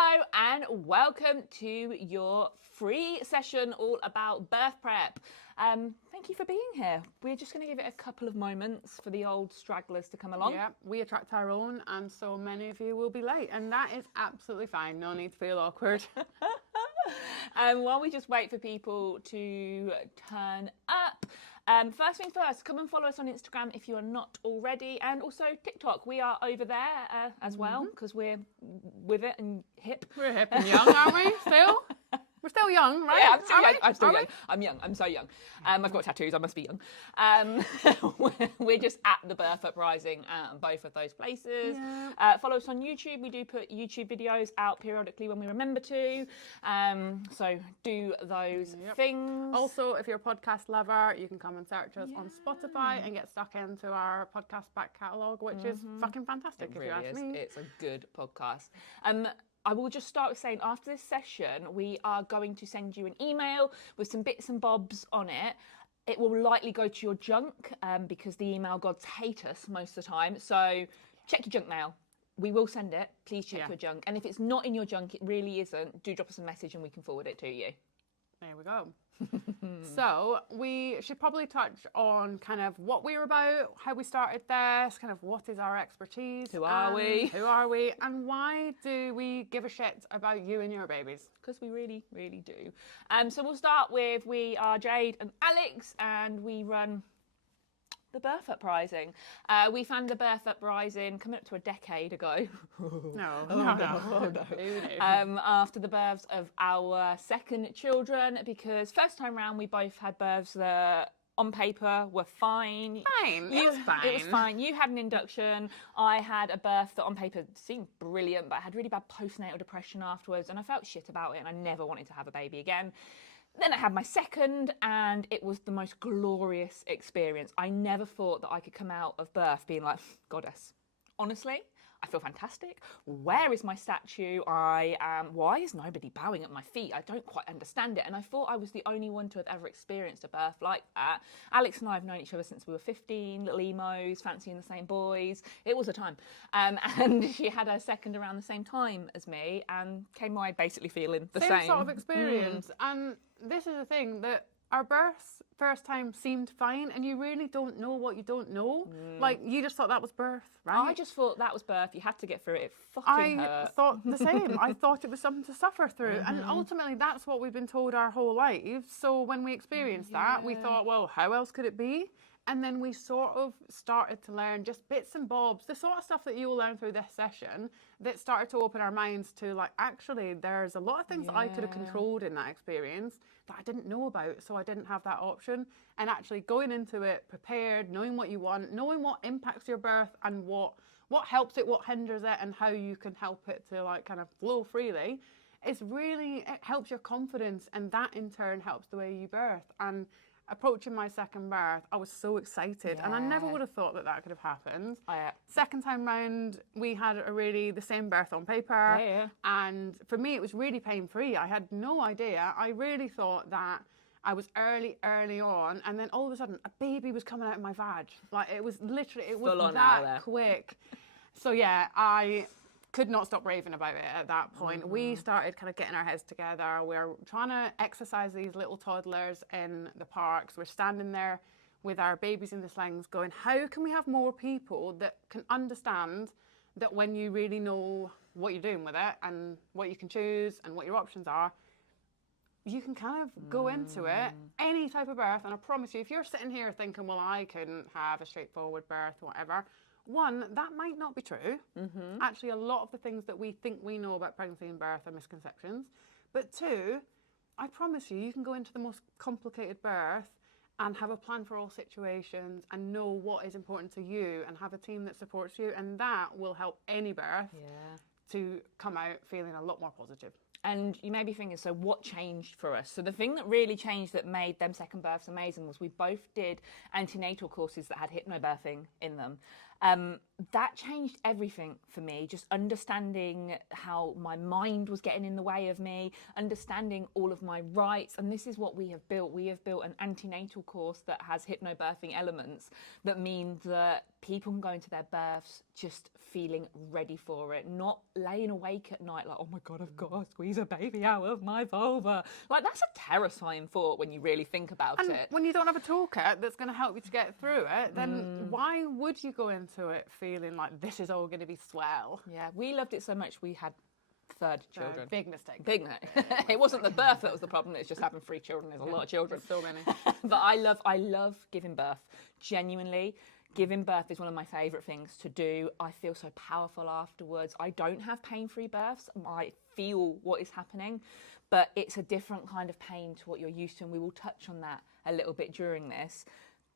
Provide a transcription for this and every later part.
Hello and welcome to your free session all about birth prep. Thank you for being here. We're just going to give it a couple of moments for the old stragglers to come along. Yeah, we attract our own, and so many of you will be late, and that is absolutely fine. No need to feel awkward. While we just wait for people to turn up, first things first, come and follow us on Instagram if you are not already, and also TikTok. We are over there as well because we're with it and hip. We're hip and young, aren't we? Still? We're still young, right? Yeah, I'm still young. I'm still Are young. I'm young. I'm so young. I've got tattoos. I must be young. We're just at the Birth Uprising at both of those places. Yeah. Follow us on YouTube. We do put YouTube videos out periodically when we remember to. So do those things. Also, if you're a podcast lover, you can come and search us on Spotify and get stuck into our podcast back catalogue, which is fucking fantastic, if you ask me. It's a good podcast. I will just start with saying after this session, we are going to send you an email with some bits and bobs on it. It will likely go to your junk because the email gods hate us most of the time. So check your junk mail. We will send it. Please check your junk. And if it's not in your junk, it really isn't, do drop us a message and we can forward it to you. There we go. So we should probably touch on kind of what we're about, how we started this, kind of what is our expertise. Who are we? Who are we? And why do we give a shit about you and your babies? Because we really, really do. So we'll start with, we are Jade and Alex and we run the Birth Uprising. We found the Birth Uprising coming up to a decade ago. No. After the births of our second children, because first time round we both had births that on paper were fine. It was fine. It was fine. You had an induction. I had a birth that on paper seemed brilliant, but I had really bad postnatal depression afterwards and I felt shit about it and I never wanted to have a baby again. Then I had my second and it was the most glorious experience. I never thought that I could come out of birth being like, goddess, honestly, I feel fantastic. Where is my statue? Why is nobody bowing at my feet? I don't quite understand it. And I thought I was the only one to have ever experienced a birth like that. Alex and I have known each other since we were 15, little emos, fancying the same boys. It was a time. And she had her second around the same time as me and came away basically feeling the same. Same sort of experience. And this is the thing, that our births first time seemed fine and you really don't know what you don't know. Like, you just thought that was birth, right? I just thought that was birth. You had to get through it. It fucking hurt. Thought the same. I thought it was something to suffer through. And ultimately, that's what we've been told our whole lives. So when we experienced that, we thought, well, how else could it be? And then we sort of started to learn just bits and bobs, the sort of stuff that you'll learn through this session that started to open our minds to, like, actually, there's a lot of things that I could have controlled in that experience that I didn't know about, so I didn't have that option. And actually going into it prepared, knowing what you want, knowing what impacts your birth and what helps it, what hinders it, and how you can help it to, like, kind of flow freely, it helps your confidence, and that in turn helps the way you birth. And approaching my second birth, I was so excited and I never would have thought that that could have happened. Second time round, we had the same birth on paper. And for me, it was really pain-free. I had no idea. I really thought that I was early on, and then all of a sudden, a baby was coming out of my vag. Like, it was literally, it was that quick. So yeah, I could not stop raving about it at that point. We started kind of getting our heads together. We're trying to exercise these little toddlers in the parks. We're standing there with our babies in the slings going, how can we have more people that can understand that when you really know what you're doing with it and what you can choose and what your options are, you can kind of go into it, any type of birth. And I promise you, if you're sitting here thinking, well, I couldn't have a straightforward birth, whatever, one, that might not be true. Actually, a lot of the things that we think we know about pregnancy and birth are misconceptions. But two, I promise you, you can go into the most complicated birth and have a plan for all situations and know what is important to you and have a team that supports you. And that will help any birth to come out feeling a lot more positive. And you may be thinking, so what changed for us? So the thing that really changed that made them second births amazing was we both did antenatal courses that had hypnobirthing in them. That changed everything for me, just understanding how my mind was getting in the way of me, understanding all of my rights. And this is what we have built. We have built an antenatal course that has hypnobirthing elements that mean that people can go into their births just feeling ready for it, not laying awake at night like, oh my God, I've got to squeeze a baby out of my vulva. Like, that's a terrifying thought when you really think about And it. when you don't have a toolkit that's going to help you to get through it, then why would you go into it feeling like this is all going to be swell? Yeah, we loved it so much we had third children. Big mistake. Big no. It wasn't the birth that was the problem, it's just having 3 children. There's a lot of children. So many. But I love giving birth. Genuinely, giving birth is one of my favourite things to do. I feel so powerful afterwards. I don't have pain-free births. I feel what is happening, but it's a different kind of pain to what you're used to, and we will touch on that a little bit during this.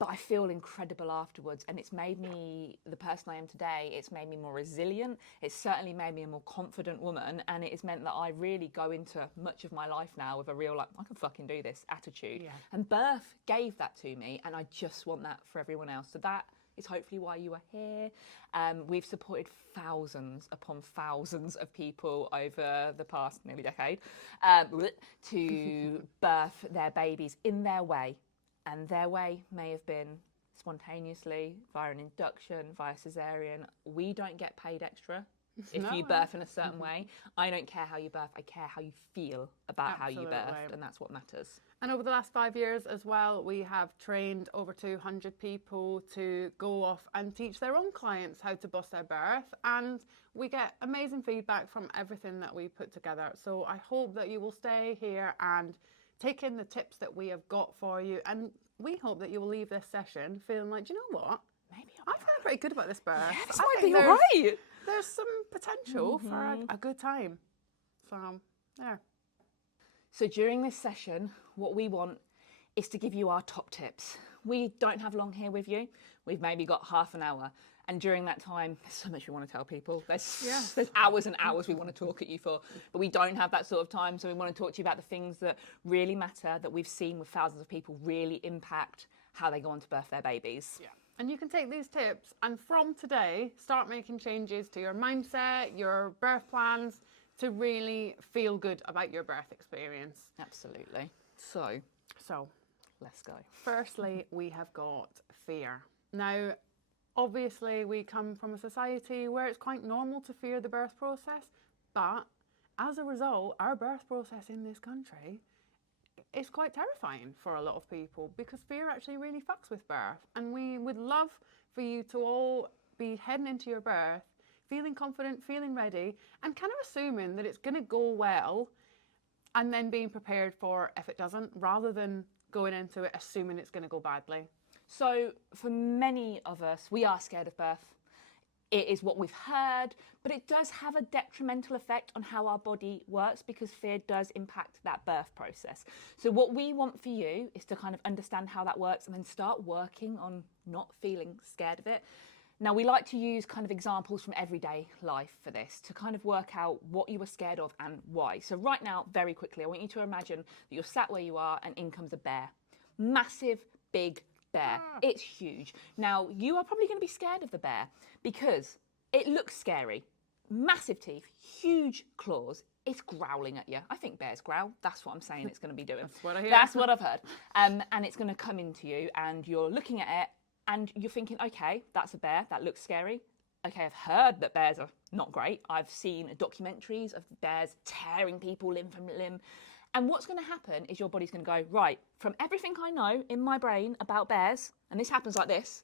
But I feel incredible afterwards, and it's made me the person I am today. It's made me more resilient. It's certainly made me a more confident woman, and it has meant that I really go into much of my life now with a real, like, I can fucking do this attitude. Yeah. And birth gave that to me, and I just want that for everyone else. So that is hopefully why you are here. We've supported thousands upon thousands of people over the past nearly decade to birth their babies in their way. And their way may have been spontaneously, via an induction, via cesarean. We don't get paid extra if you birth in a certain way. I don't care how you birth, I care how you feel about how you birthed, and that's what matters. And over the last 5 years as well, we have trained over 200 people to go off and teach their own clients how to bust their birth. And we get amazing feedback from everything that we put together. So I hope that you will stay here and take in the tips that we have got for you. And we hope that you will leave this session feeling like, do you know what? Maybe I feel pretty good about this birth. yeah, this I might think be all right. There's some potential for a good time. So, yeah. So during this session, what we want is to give you our top tips. We don't have long here with you. We've maybe got half an hour. And during that time, there's so much we want to tell people. There's hours and hours we want to talk at you for, but we don't have that sort of time. So we want to talk to you about the things that really matter, that we've seen with thousands of people really impact how they go on to birth their babies. Yeah. And you can take these tips and from today, start making changes to your mindset, your birth plans, to really feel good about your birth experience. Absolutely. So let's go. Firstly, we have got fear. Now, obviously, we come from a society where it's quite normal to fear the birth process, but as a result, our birth process in this country is quite terrifying for a lot of people because fear actually really fucks with birth. And we would love for you to all be heading into your birth feeling confident, feeling ready, and kind of assuming that it's going to go well and then being prepared for if it doesn't, rather than going into it assuming it's going to go badly. So for many of us, we are scared of birth. It is what we've heard, but it does have a detrimental effect on how our body works because fear does impact that birth process. So what we want for you is to kind of understand how that works and then start working on not feeling scared of it. Now, we like to use kind of examples from everyday life for this to kind of work out what you were scared of and why. So right now, very quickly, I want you to imagine that you're sat where you are and in comes a bear. Massive, big bear. It's huge. Now, you are probably going to be scared of the bear because it looks scary. Massive teeth, huge claws. It's growling at you. I think bears growl. That's what I'm saying it's going to be doing. That's what I hear. That's what I've heard. And it's going to come into you and you're looking at it and you're thinking, okay, that's a bear. That looks scary. Okay, I've heard that bears are not great. I've seen documentaries of bears tearing people limb from limb. And what's going to happen is your body's going to go, right, from everything I know in my brain about bears, and this happens like this,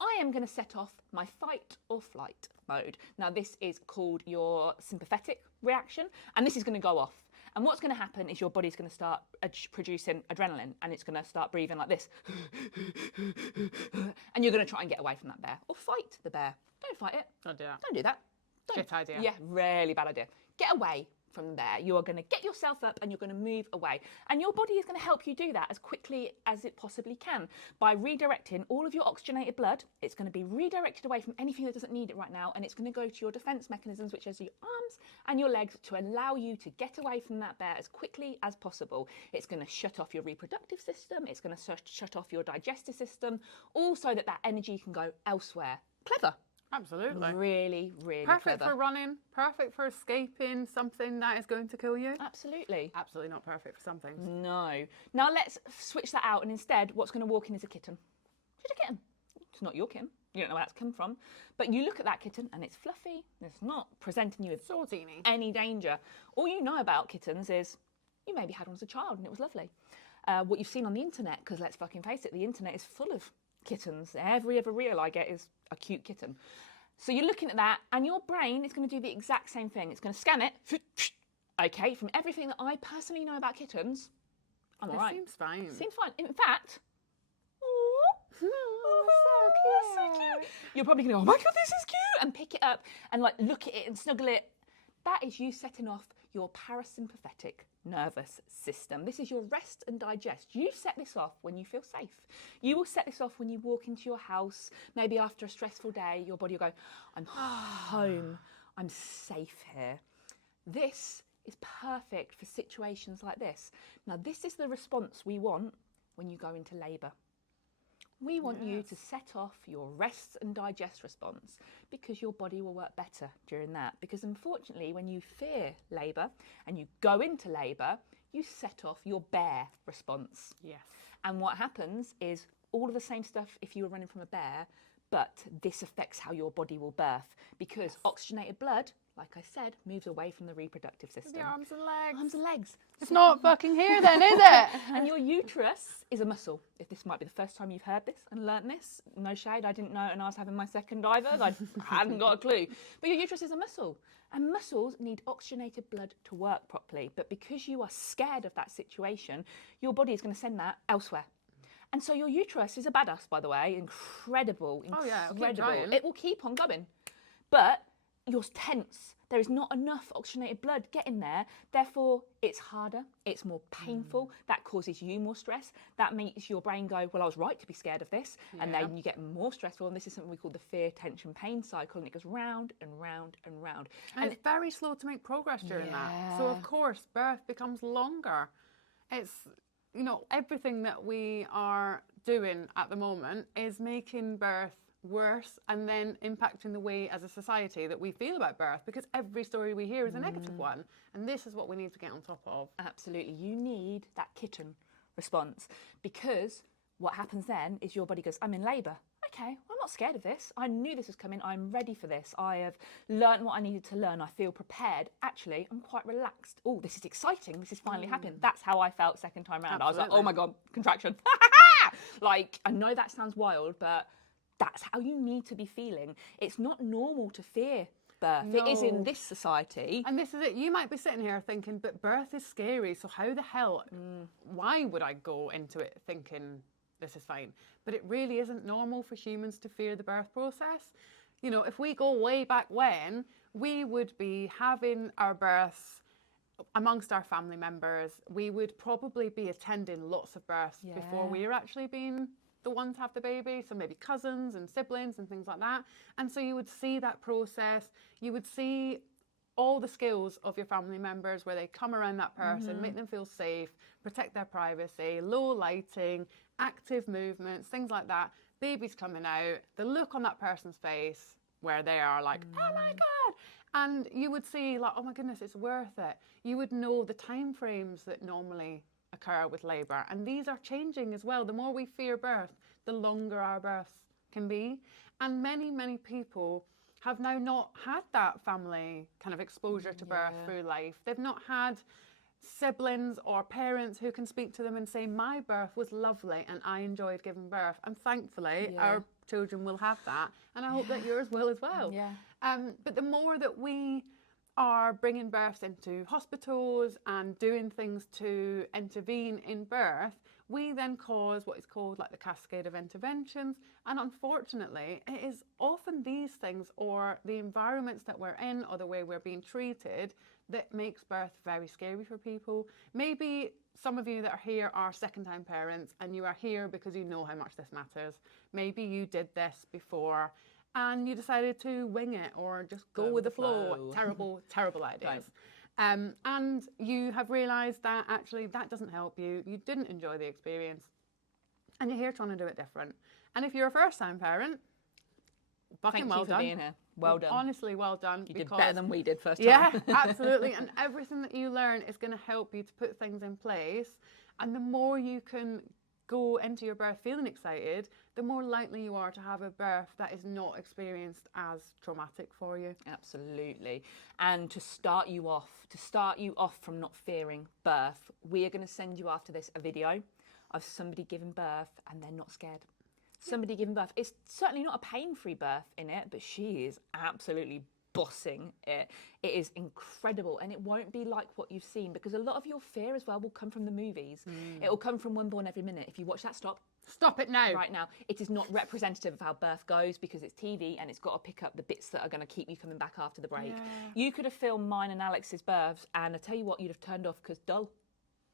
I am going to set off my fight or flight mode. Now, this is called your sympathetic reaction, and this is going to go off. And what's going to happen is your body's going to start producing adrenaline, and it's going to start breathing like this. And you're going to try and get away from that bear, or fight the bear. Don't fight it. Don't do that. Don't do that. Shit idea. Yeah, really bad idea. Get away from there. You are going to get yourself up and you're going to move away. And your body is going to help you do that as quickly as it possibly can by redirecting all of your oxygenated blood. It's going to be redirected away from anything that doesn't need it right now, and it's going to go to your defense mechanisms, which is your arms and your legs, to allow you to get away from that bear as quickly as possible. It's going to shut off your reproductive system. It's going to shut off your digestive system, all so that that energy can go elsewhere Clever. Absolutely. Really, really Perfect clever. for running, perfect for escaping something that is going to kill you. Absolutely. Absolutely not perfect for some things. No. Now let's switch that out, and instead, what's going to walk in is a kitten. Just a kitten. It's not your kitten. You don't know where that's come from. But you look at that kitten, and it's fluffy. It's not presenting you with So teeny. any danger. All you know about kittens is you maybe had one as a child, and it was lovely. What you've seen on the internet, because let's fucking face it, the internet is full of kittens. Every other reel I get is a cute kitten. So you're looking at that, and your brain is going to do the exact same thing. It's going to scan it. Okay, from everything that I personally know about kittens, I'm all It right. seems fine. Seems fine. In fact, so cute. You're probably going to go, oh my God, this is cute, and pick it up and like look at it and snuggle it. That is you setting off your parasympathetic nervous system. This is your rest and digest. You set this off when you feel safe. You will set this off when you walk into your house, maybe after a stressful day, your body will go, I'm home, I'm safe here. This is perfect for situations like this. Now, this is the response we want when you go into labour. We want you to set off your rest and digest response because your body will work better during that. Because unfortunately, when you fear labour and you go into labour, you set off your bear response. Yes. And what happens is all of the same stuff if you were running from a bear, but this affects how your body will birth because oxygenated blood, like I said, moves away from the reproductive system. The arms and legs. Arms and legs. It's not fucking here then, is it? And your uterus is a muscle. If this might be the first time you've heard this and learnt this, no shade, I didn't know it and I was having my second either. I hadn't got a clue. But your uterus is a muscle. And muscles need oxygenated blood to work properly. But because you are scared of that situation, your body is going to send that elsewhere. And so your uterus is a badass, by the way. Incredible, Oh, yeah, it'll keep incredible. trying. It will keep on going. But you're tense. There is not enough oxygenated blood getting there. Therefore, it's harder. It's more painful. That causes you more stress. That makes your brain go, well, I was right to be scared of this. And Yeah. then you get more stressful. And this is something we call the fear, tension, pain cycle. And it goes round and round and round. And it's very slow to make progress during that. So, Yeah. of course, birth becomes longer. It's, you know, everything that we are doing at the moment is making birth worse and then impacting the way as a society that we feel about birth because every story we hear is a negative one. And this is what we need to get on top of. Absolutely. You need that kitten response because what happens then is your body goes, I'm in labour. Okay, I'm not scared of this. I knew this was coming. I'm ready for this. I have learnt what I needed to learn. I feel prepared. Actually, I'm quite relaxed. Oh, this is exciting. This is finally happening. That's how I felt second time round. I was like, oh my God, contraction. Like, I know that sounds wild, but that's how you need to be feeling. It's not normal to fear birth. It is in No. this society. And this is it. You might be sitting here thinking, but birth is scary. So how the hell, why would I go into it thinking this is fine? But it really isn't normal for humans to fear the birth process. You know, if we go way back when, we would be having our births amongst our family members. We would probably be attending lots of births before Yeah. we were actually being the ones to have the baby, so maybe cousins and siblings and things like that. And so you would see that process, you would see all the skills of your family members where they come around that person, make them feel safe, protect their privacy, low lighting, active movements, things like that. Baby's coming out, the look on that person's face where they are like, oh my God. And you would see like, oh my goodness, it's worth it. You would know the time frames that normally occur with labour. And these are changing as well. The more we fear birth, the longer our births can be. And many, many people have now not had that family kind of exposure to birth through life. They've not had siblings or parents who can speak to them and say, my birth was lovely and I enjoyed giving birth. And thankfully, our children will have that. And I hope that yours will as well. Yeah. But the more that we are bringing births into hospitals and doing things to intervene in birth, we then cause what is called like the cascade of interventions. And unfortunately, it is often these things or the environments that we're in or the way we're being treated that makes birth very scary for people. Maybe some of you that are here are second-time parents and you are here because you know how much this matters. Maybe you did this before and you decided to wing it or just go with the flow. Terrible, terrible ideas. And you have realised that actually that doesn't help you. You didn't enjoy the experience and you're here trying to do it different. And if you're a first-time parent, fucking Thank well you for done. being here. Well done. Honestly, well done. You did better than we did first time. Yeah, absolutely. And everything that you learn is going to help you to put things in place. And the more you can go into your birth feeling excited, the more likely you are to have a birth that is not experienced as traumatic for you. Absolutely. And to start you off from not fearing birth, we are going to send you after this a video of somebody giving birth and they're not scared. Somebody giving birth. It's certainly not a pain-free birth in it, but she is absolutely bossing it. It is incredible, and it won't be like what you've seen, because a lot of your fear as well will come from the movies. It will come from One Born Every Minute. If you watch that, Stop it now. right now. It is not representative of how birth goes, because it's TV and it's got to pick up the bits that are going to keep you coming back after the break. Yeah. You could have filmed mine and Alex's births, and I tell you what, you'd have turned off because dull.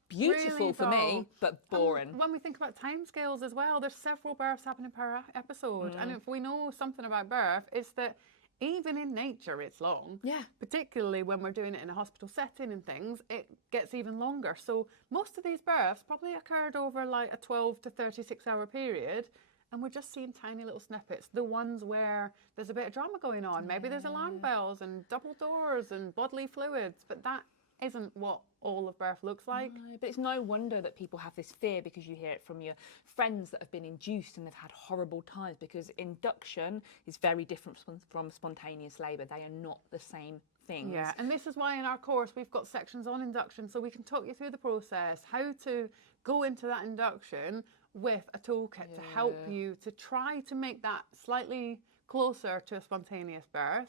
Beautiful Really for me, dull. but boring. And when we think about timescales as well, there's several births happening per episode. And if we know something about birth, it's that even in nature, it's long. Yeah. Particularly when we're doing it in a hospital setting and things, it gets even longer. So most of these births probably occurred over like a 12 to 36 hour period. And we're just seeing tiny little snippets. The ones where there's a bit of drama going on. Maybe there's alarm bells and double doors and bodily fluids. But that isn't what all of birth looks like. No, but it's no wonder that people have this fear, because you hear it from your friends that have been induced and they've had horrible times, because induction is very different from spontaneous labour. They are not the same things. Yeah, and this is why in our course we've got sections on induction, so we can talk you through the process, how to go into that induction with a toolkit to help you to try to make that slightly closer to a spontaneous birth,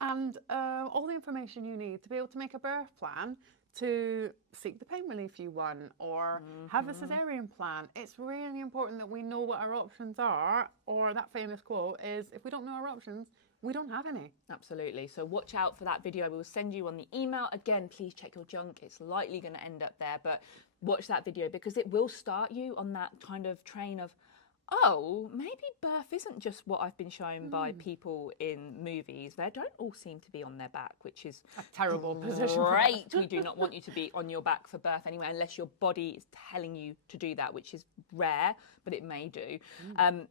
and all the information you need to be able to make a birth plan, to seek the pain relief you want, or have a cesarean plan. It's really important that we know what our options are, or that famous quote is, if we don't know our options, we don't have any. Absolutely. So watch out for that video. We will send you on the email. Again, please check your junk. It's likely going to end up there, but watch that video, because it will start you on that kind of train of, oh, maybe birth isn't just what I've been shown by people in movies. They don't all seem to be on their back, which is A terrible position. great. We do not want you to be on your back for birth anyway, unless your body is telling you to do that, which is rare, but it may do.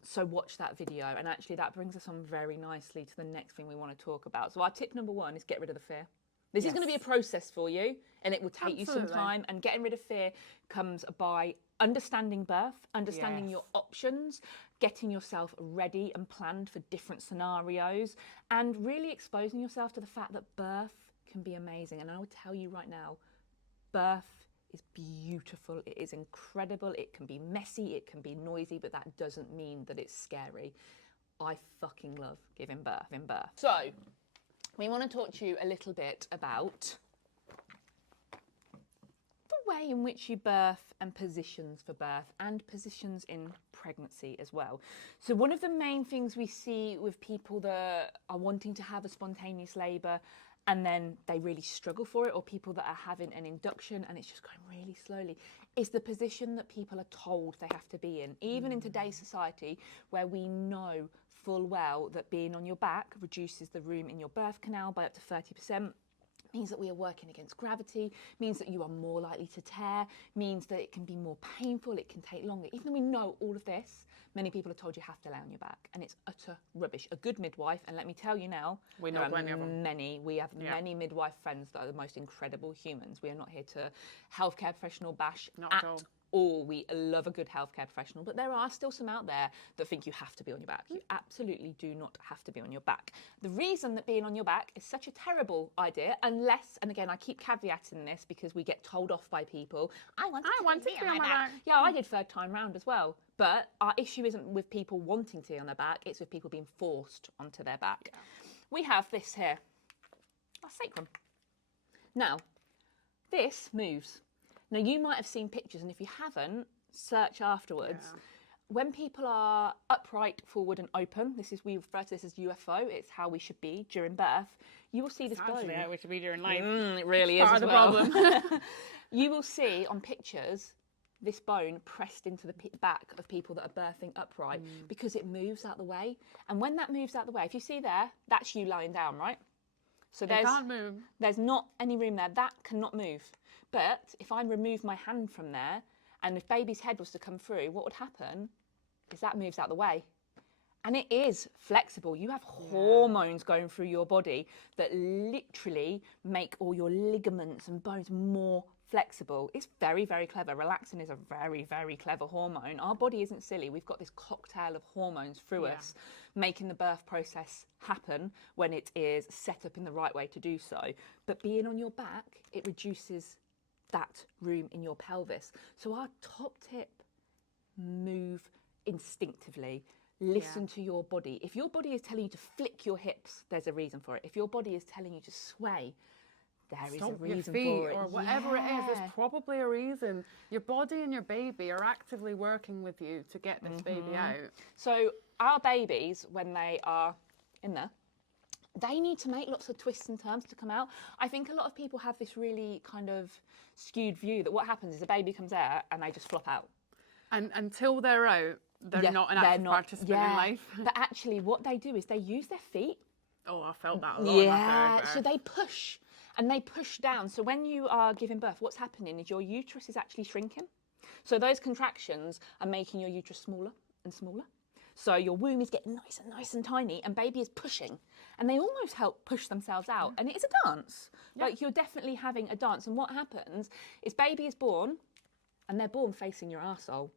So watch that video. And actually that brings us on very nicely to the next thing we want to talk about. So our tip number 1 is get rid of the fear. This is going to be a process for you, and it will take you some time. And getting rid of fear comes by understanding birth, understanding your options, getting yourself ready and planned for different scenarios, and really exposing yourself to the fact that birth can be amazing. And I will tell you right now, birth is beautiful. It is incredible. It can be messy. It can be noisy, but that doesn't mean that it's scary. I fucking love giving birth. So we want to talk to you a little bit about the way in which you birth and positions for birth, and positions in pregnancy as well. So one of the main things we see with people that are wanting to have a spontaneous labour and then they really struggle for it, or people that are having an induction and it's just going really slowly, is the position that people are told they have to be in. Even in today's society, where we know full well that being on your back reduces the room in your birth canal by up to 30%, means that we are working against gravity, means that you are more likely to tear, means that it can be more painful, it can take longer. Even though we know all of this, many people are told you have to lay on your back, and it's utter rubbish. A good midwife, and let me tell you now, We know there are plenty of them. we have many midwife friends that are the most incredible humans. We are not here to healthcare professional bash Not at at all. all. We love a good healthcare professional, but there are still some out there that think you have to be on your back. You absolutely do not have to be on your back. The reason that being on your back is such a terrible idea, unless, and again, I keep caveating this because we get told off by people, I want to be on my back. Yeah, I did third time round as well. But our issue isn't with people wanting to be on their back, it's with people being forced onto their back. We have this here, our sacrum. Now, this moves. Now, you might have seen pictures, and if you haven't, search afterwards. Yeah. When people are upright, forward and open, we refer to this as UFO, it's how we should be during birth, you will see this bone. Actually, we should be during life. It really is part as of the well. problem. You will see on pictures this bone pressed into the back of people that are birthing upright because it moves out the way. And when that moves out the way, if you see there, that's you lying down, right? So It can't move. there's not any room there. That cannot move. But if I remove my hand from there, and if baby's head was to come through, what would happen is that moves out the way. And it is flexible. You have hormones going through your body that literally make all your ligaments and bones more flexible. It's very, very clever. Relaxin is a very, very clever hormone. Our body isn't silly. We've got this cocktail of hormones through us, making the birth process happen when it is set up in the right way to do so. But being on your back, it reduces that room in your pelvis. So our top tip, move instinctively. Listen to your body. If your body is telling you to flick your hips, there's a reason for it. If your body is telling you to sway, there is a reason for it. Or whatever it is, there's probably a reason. Your body and your baby are actively working with you to get this baby out. So our babies, when they are in there, they need to make lots of twists and turns to come out. I think a lot of people have this really kind of skewed view that what happens is a baby comes out and they just flop out. And until they're out, they're not an active participant in life. But actually what they do is they use their feet. Oh, I felt that a lot in my third birth. So they push and they push down. So when you are giving birth, what's happening is your uterus is actually shrinking. So those contractions are making your uterus smaller and smaller. So your womb is getting nice and tiny, and baby is pushing. And they almost help push themselves out. And it is a dance. Like you're definitely having a dance. And what happens is baby is born, and they're born facing your arsehole.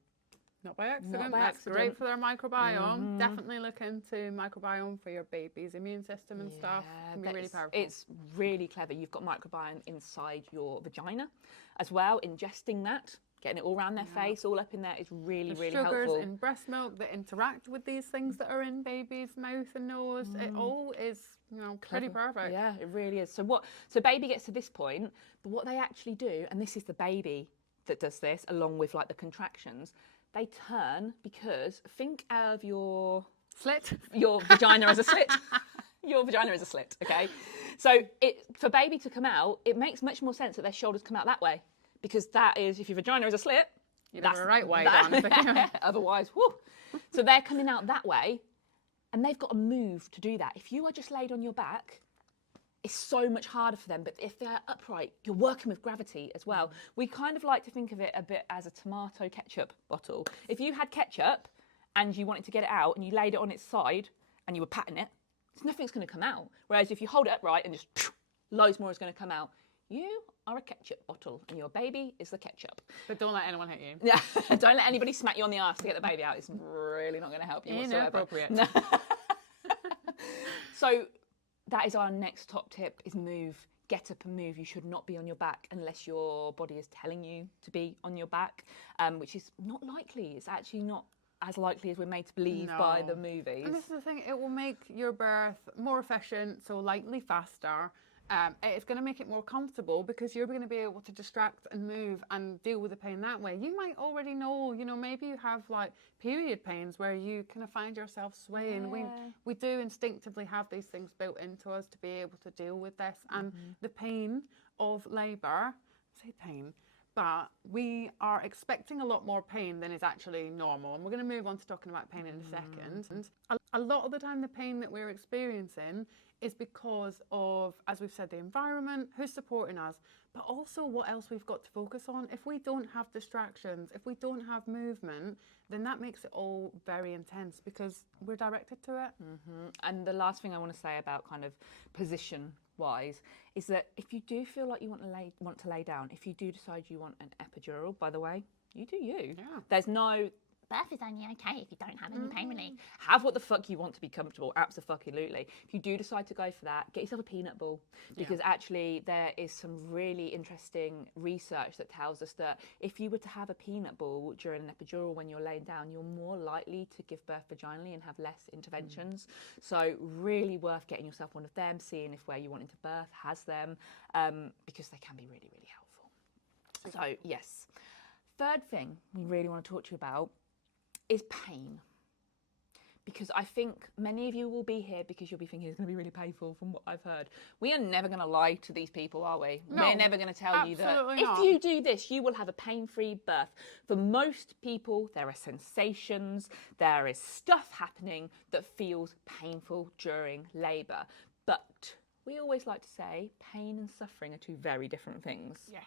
Not by accident. Not by That's accident. great for their microbiome. Definitely look into microbiome for your baby's immune system and stuff. It can be really powerful. It's really clever. You've got microbiome inside your vagina as well. Ingesting that, getting it all around their face, all up in there is really, really helpful. Sugars in breast milk that interact with these things that are in baby's mouth and nose. It all is, pretty perfect. Yeah, it really is. So baby gets to this point, but what they actually do, and this is the baby that does this, along with like the contractions, they turn because think of your vagina as a slit. Your vagina is a slit, okay? So for baby to come out, it makes much more sense that their shoulders come out that way, because that is, if your vagina is a slit, that's the right way down. Otherwise, whoo. So they're coming out that way, and they've got to move to do that. If you are just laid on your back, it's so much harder for them. But if they're upright, you're working with gravity as well. We kind of like to think of it a bit as a tomato ketchup bottle. If you had ketchup and you wanted to get it out and you laid it on its side and you were patting it, nothing's going to come out. Whereas if you hold it upright and just loads more is going to come out. You are a ketchup bottle and your baby is the ketchup. But don't let anyone hit you. Yeah, don't let anybody smack you on the arse to get the baby out. It's really not going to help you whatsoever. Inappropriate. No. So that is our next top tip, is move. Get up and move. You should not be on your back unless your body is telling you to be on your back, which is not likely. It's actually not as likely as we're made to believe by the movies. And this is the thing, it will make your birth more efficient, so likely faster. It's going to make it more comfortable because you're going to be able to distract and move and deal with the pain that way. You might already know, maybe you have like period pains where you kind of find yourself swaying. We do instinctively have these things built into us to be able to deal with this. And the pain of labour, say pain, but we are expecting a lot more pain than is actually normal. And we're going to move on to talking about pain in a second. And a lot of the time the pain that we're experiencing is because of, as we've said, the environment, who's supporting us, but also what else we've got to focus on. If we don't have distractions, if we don't have movement, then that makes it all very intense because we're directed to it. And the last thing I want to say about kind of position-wise is that if you do feel like you want to lay down, if you do decide you want an epidural, by the way, you do you. Yeah. There's no birth is only okay if you don't have any pain relief. Have what the fuck you want to be comfortable, absolutely. If you do decide to go for that, get yourself a peanut ball, because actually there is some really interesting research that tells us that if you were to have a peanut ball during an epidural when you're laying down, you're more likely to give birth vaginally and have less interventions. So really worth getting yourself one of them, seeing if where you wanted to birth has them, because they can be really, really helpful. So yes. Third thing we really want to talk to you about is pain. Because I think many of you will be here because you'll be thinking it's going to be really painful from what I've heard. We are never going to lie to these people, are we? No, we're never going to tell you that not. if you do this, you will have a pain-free birth. For most people, there are sensations, there is stuff happening that feels painful during labour. But we always like to say pain and suffering are two very different things. Yes.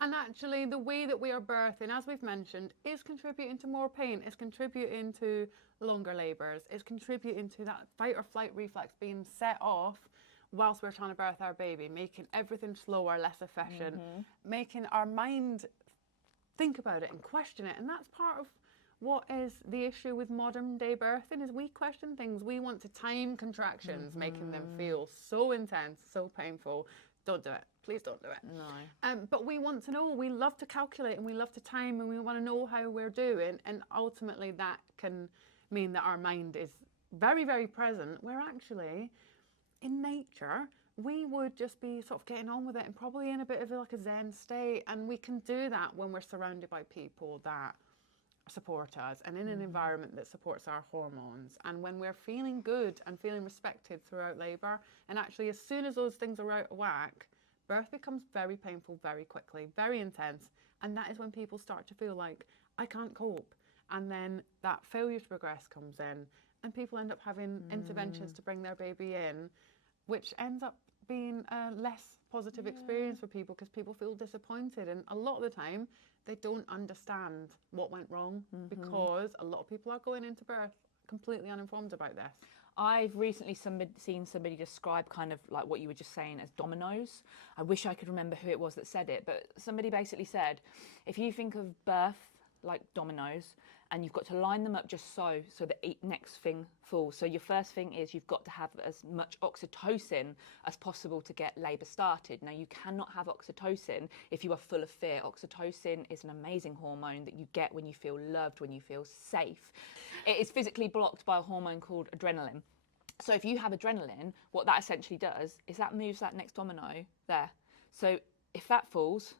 And actually, the way that we are birthing, as we've mentioned, is contributing to more pain, is contributing to longer labours, is contributing to that fight or flight reflex being set off whilst we're trying to birth our baby, making everything slower, less efficient, making our mind think about it and question it. And that's part of what is the issue with modern day birthing, is we question things. We want to time contractions, making them feel so intense, so painful. Don't do it. Please don't do it. No. But we want to know. We love to calculate and we love to time and we want to know how we're doing. And ultimately that can mean that our mind is very, very present, where actually in nature, we would just be sort of getting on with it and probably in a bit of like a Zen state. And we can do that when we're surrounded by people that support us and in an environment that supports our hormones, and when we're feeling good and feeling respected throughout labour. And actually, as soon as those things are out of whack, birth becomes very painful very quickly, very intense, and that is when people start to feel like, I can't cope. And then that failure to progress comes in, and people end up having interventions to bring their baby in, which ends up being a less positive experience for people, because people feel disappointed. And a lot of the time, they don't understand what went wrong, because a lot of people are going into birth completely uninformed about this. I've recently seen somebody describe kind of like what you were just saying as dominoes. I wish I could remember who it was that said it, but somebody basically said, if you think of birth like dominoes, and you've got to line them up just so the next thing falls. So your first thing is you've got to have as much oxytocin as possible to get labour started. Now, you cannot have oxytocin if you are full of fear. Oxytocin is an amazing hormone that you get when you feel loved, when you feel safe. It is physically blocked by a hormone called adrenaline. So if you have adrenaline, what that essentially does is that moves that next domino there. So if that falls,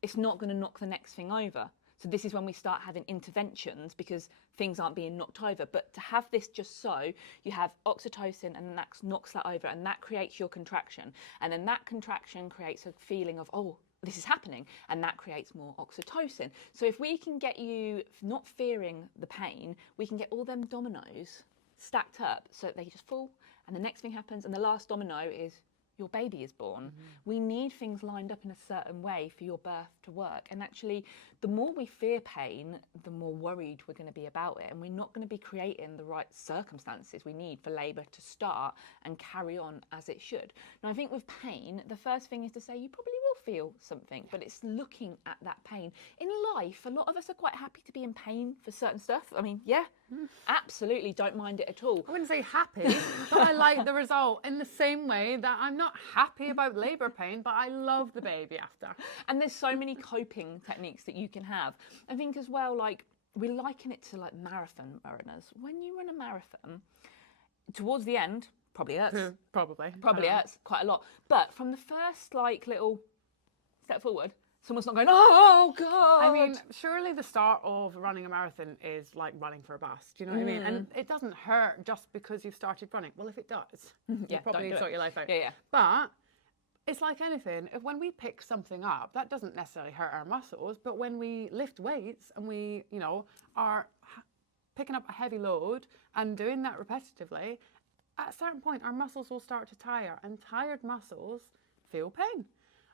it's not going to knock the next thing over. So this is when we start having interventions, because things aren't being knocked over. But to have this just so, you have oxytocin, and then that knocks that over, and that creates your contraction. And then that contraction creates a feeling of, oh, this is happening, and that creates more oxytocin. So if we can get you not fearing the pain, we can get all them dominoes stacked up so that they just fall, and the next thing happens, and the last domino is your baby is born. We need things lined up in a certain way for your birth to work. And actually, the more we fear pain, the more worried we're going to be about it. And we're not going to be creating the right circumstances we need for labour to start and carry on as it should. Now, I think with pain, the first thing is to say you probably will feel something, but it's looking at that pain. In life, a lot of us are quite happy to be in pain for certain stuff. I mean, yeah, absolutely don't mind it at all. I wouldn't say happy, but I like the result, in the same way that I'm not happy about labour pain, but I love the baby after. And there's so many coping techniques that you can have. I think as well, like, we liken it to like marathon runners. When you run a marathon, towards the end, probably hurts. Probably hurts quite a lot. But from the first like little step forward, someone's not going, oh God. I mean, surely the start of running a marathon is like running for a bus. Do you know what I mean? And it doesn't hurt just because you've started running. Well, if it does, you probably sort your life out. Yeah. But it's like anything. If when we pick something up, that doesn't necessarily hurt our muscles. But when we lift weights and we, are picking up a heavy load and doing that repetitively, at a certain point, our muscles will start to tire, and tired muscles feel pain.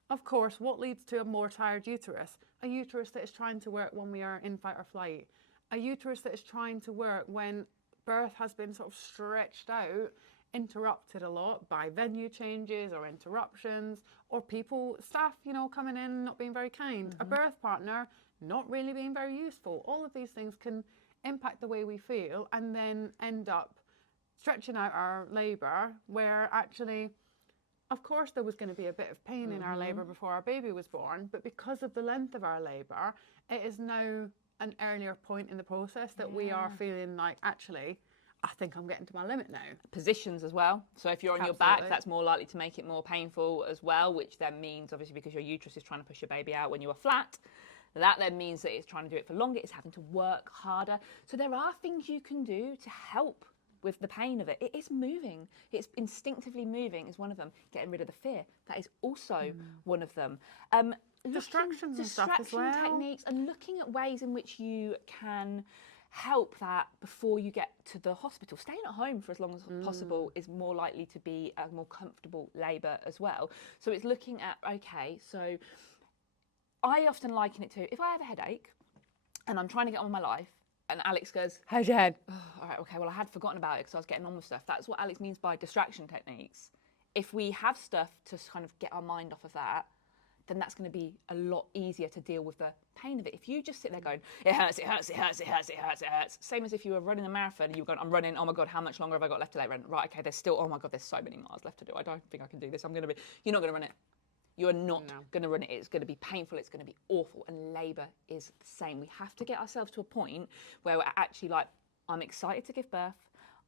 Of course, what leads to a more tired uterus? A uterus that is trying to work when we are in fight or flight. A uterus that is trying to work when birth has been sort of stretched out, interrupted a lot by venue changes or interruptions, or staff, coming in not being very kind. A birth partner not really being very useful. All of these things can impact the way we feel and then end up stretching out our labour, where actually, of course, there was going to be a bit of pain in our labour before our baby was born, but because of the length of our labour, it is now an earlier point in the process that we are feeling like, actually, I think I'm getting to my limit now. Positions as well. So if you're on your back, that's more likely to make it more painful as well, which then means, obviously, because your uterus is trying to push your baby out when you are flat, that then means that it's trying to do it for longer, it's having to work harder. So there are things you can do to help with the pain of it. It is moving. It's instinctively moving is one of them. Getting rid of the fear. That is also one of them. Distractions and stuff as well. Distraction techniques, and looking at ways in which you can help that before you get to the hospital. Staying at home for as long as possible is more likely to be a more comfortable labour as well. So it's looking at, okay, so I often liken it to if I have a headache and I'm trying to get on with my life, and Alex goes, "How's your head?" Oh, all right, okay, well, I had forgotten about it because I was getting on with stuff. That's what Alex means by distraction techniques. If we have stuff to kind of get our mind off of that, then that's going to be a lot easier to deal with the pain of it. If you just sit there going, it hurts, it hurts, it hurts, it hurts, it hurts, it hurts. Same as if you were running a marathon and you were going, I'm running, oh my God, how much longer have I got left to run? Right, okay, there's still, oh my God, there's so many miles left to do. I don't think I can do this. You're not going to run it. You are not going to run it. It's going to be painful. It's going to be awful. And labour is the same. We have to get ourselves to a point where we're actually like, I'm excited to give birth.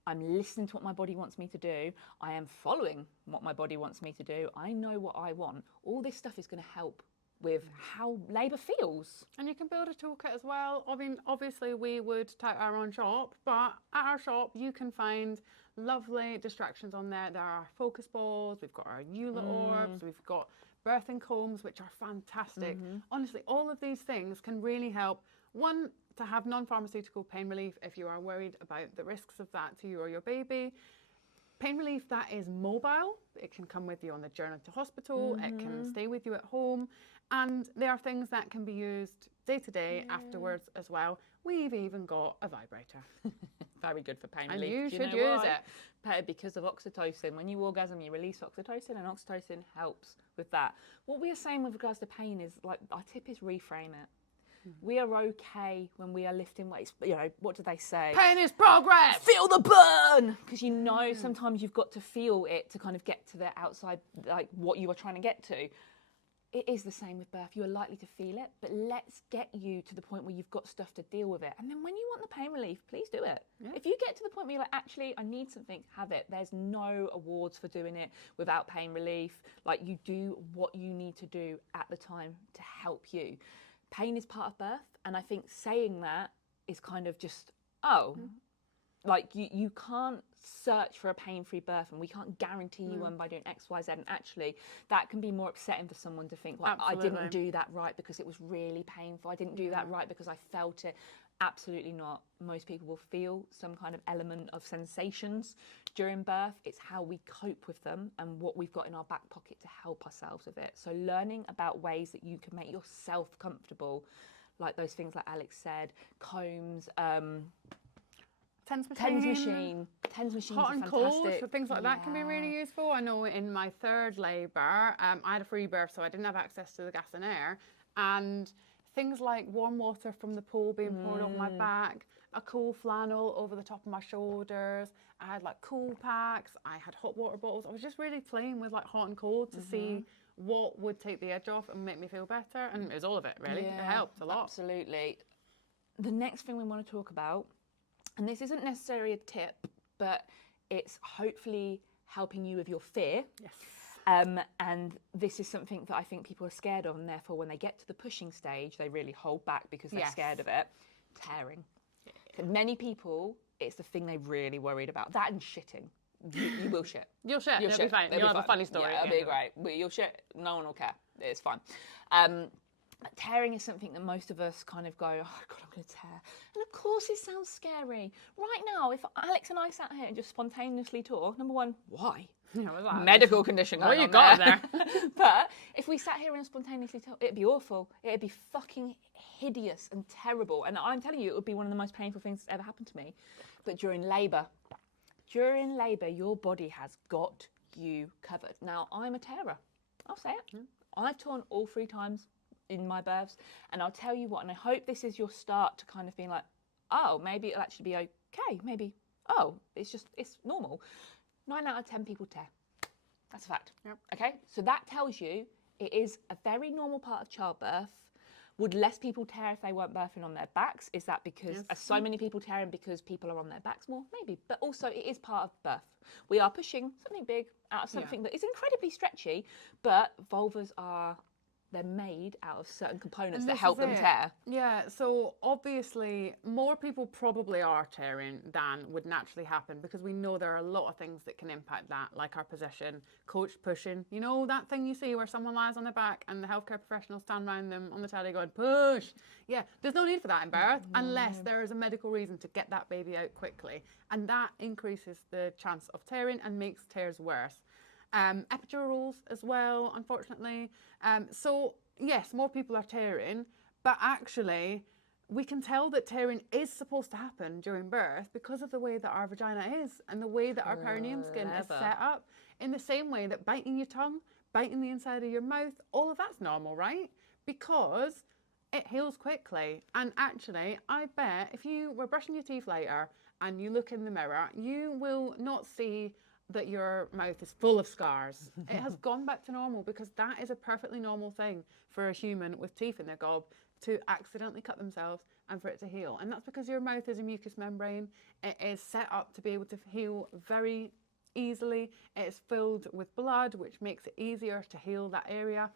I'm listening to what my body wants me to do. I am following what my body wants me to do. I know what I want. All this stuff is going to help with how labour feels. And you can build a toolkit as well. I mean, obviously we would tout our own shop, but at our shop you can find lovely distractions on there. There are focus balls, we've got our Eula orbs, we've got birthing combs, which are fantastic. Honestly, all of these things can really help. One, to have non-pharmaceutical pain relief if you are worried about the risks of that to you or your baby. Pain relief that is mobile. It can come with you on the journey to hospital. It can stay with you at home. And there are things that can be used day to day afterwards as well. We've even got a vibrator. Very good for pain And relief. you Do should know use why? it. Because of oxytocin. When you orgasm, you release oxytocin, and oxytocin helps with that. What we are saying with regards to pain is, like, our tip is reframe it. We are okay when we are lifting weights. You know, what do they say? Pain is progress. Feel the burn! Because you know sometimes you've got to feel it to kind of get to the outside, like what you are trying to get to. It is the same with birth. You are likely to feel it, but let's get you to the point where you've got stuff to deal with it. And then when you want the pain relief, please do it. Yeah. If you get to the point where you're like, actually, I need something, have it. There's no awards for doing it without pain relief. Like, you do what you need to do at the time to help you. Pain is part of birth, and I think saying that is kind of just, like you can't search for a pain-free birth, and we can't guarantee you one by doing X, Y, Z. And actually, that can be more upsetting for someone to think, like, I didn't do that right because it was really painful. I didn't do that right because I felt it. Absolutely not. Most people will feel some kind of element of sensations during birth. It's how we cope with them and what we've got in our back pocket to help ourselves with it. So learning about ways that you can make yourself comfortable, like those things like Alex said, combs, TENS machine. TENS machines hot are and fantastic. cold, so things like that can be really useful. I know in my third labour, I had a free birth, so I didn't have access to the gas and air. And things like warm water from the pool being poured over my back, a cool flannel over the top of my shoulders. I had like cool packs. I had hot water bottles. I was just really playing with like hot and cold to see what would take the edge off and make me feel better. And it was all of it, really. Yeah, it helped a lot. Absolutely. The next thing we want to talk about, and this isn't necessarily a tip, but it's hopefully helping you with your fear. Yes. And this is something that I think people are scared of, and therefore when they get to the pushing stage, they really hold back because they're scared of it. Tearing. For many people, it's the thing they're really worried about. That and shitting. You will shit. You'll shit. It'll be fine. You'll have a funny story. Yeah, it'll be great. You'll shit. No one will care. It's fine. Tearing is something that most of us kind of go, oh God, I'm going to tear. And of course it sounds scary. Right now, if Alex and I sat here and just spontaneously tore, number one, why? Medical condition going on there. But if we sat here and spontaneously tore, it'd be awful. It'd be fucking hideous and terrible. And I'm telling you, it would be one of the most painful things that's ever happened to me. But during labour, your body has got you covered. Now, I'm a tearer. I'll say it. I've torn all 3 times in my births, and I'll tell you what, and I hope this is your start to kind of being like, oh, maybe it'll actually be okay, maybe, oh, it's normal. 9 out of 10 people tear. That's a fact. Yep. Okay, so that tells you it is a very normal part of childbirth. Would less people tear if they weren't birthing on their backs? Is that because are so many people tearing because people are on their backs more? Maybe, but also it is part of birth. We are pushing something big out of something that is incredibly stretchy, but vulvas they're made out of certain components that help them tear. Yeah, so obviously more people probably are tearing than would naturally happen because we know there are a lot of things that can impact that, like our position, coach pushing. You know that thing you see where someone lies on their back and the healthcare professionals stand around them on the telly going, push. Yeah, there's no need for that in birth unless there is a medical reason to get that baby out quickly. And that increases the chance of tearing and makes tears worse. epidurals as well, unfortunately. So yes, more people are tearing, but actually we can tell that tearing is supposed to happen during birth because of the way that our vagina is and the way that our perineum skin is Clever. set up. In the same way that biting your tongue, biting the inside of your mouth, all of that's normal, right? Because it heals quickly. And actually, I bet if you were brushing your teeth later and you look in the mirror, you will not see that your mouth is full of scars. It has gone back to normal because that is a perfectly normal thing for a human with teeth in their gob to accidentally cut themselves and for it to heal. And that's because your mouth is a mucous membrane. It is set up to be able to heal very easily. It's filled with blood, which makes it easier to heal that area.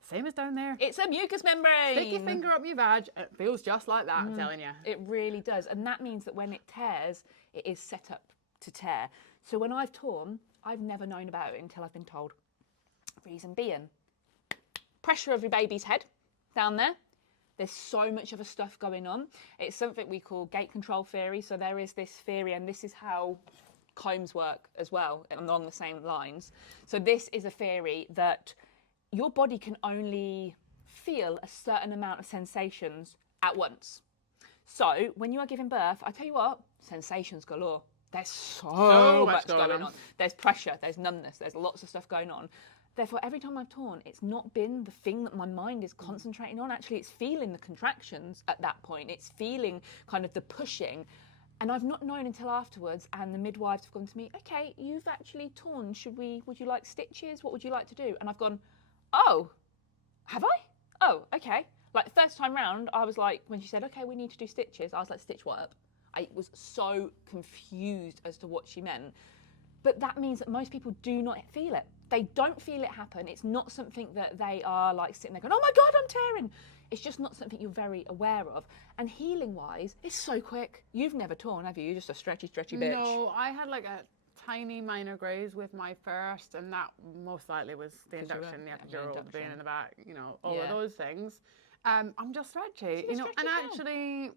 Same as down there. It's a mucous membrane. Stick your finger up your vag, it feels just like that, I'm telling you. It really does. And that means that when it tears, it is set up to tear. So when I've torn, I've never known about it until I've been told. Reason being, pressure of your baby's head down there. There's so much of a stuff going on. It's something we call gate control theory. So there is this theory, and this is how combs work as well, along the same lines. So this is a theory that your body can only feel a certain amount of sensations at once. So when you are giving birth, I tell you what, sensations galore. There's so much going on. There's pressure, there's numbness, there's lots of stuff going on. Therefore, every time I've torn, it's not been the thing that my mind is concentrating on. Actually, it's feeling the contractions at that point. It's feeling kind of the pushing. And I've not known until afterwards, and the midwives have gone to me, okay, you've actually torn. Would you like stitches? What would you like to do? And I've gone, oh, have I? Oh, okay. Like the first time round, I was like, when she said, okay, we need to do stitches, I was like, stitch what up? I was so confused as to what she meant. But that means that most people do not feel it. They don't feel it happen. It's not something that they are like sitting there going, oh my God, I'm tearing. It's just not something you're very aware of. And healing wise, it's so quick. You've never torn, have you? You're just a stretchy bitch. No, I had like a tiny minor graze with my first, and that most likely was the induction, the epidural, the being in the back, all of those things. I'm just stretchy, and actually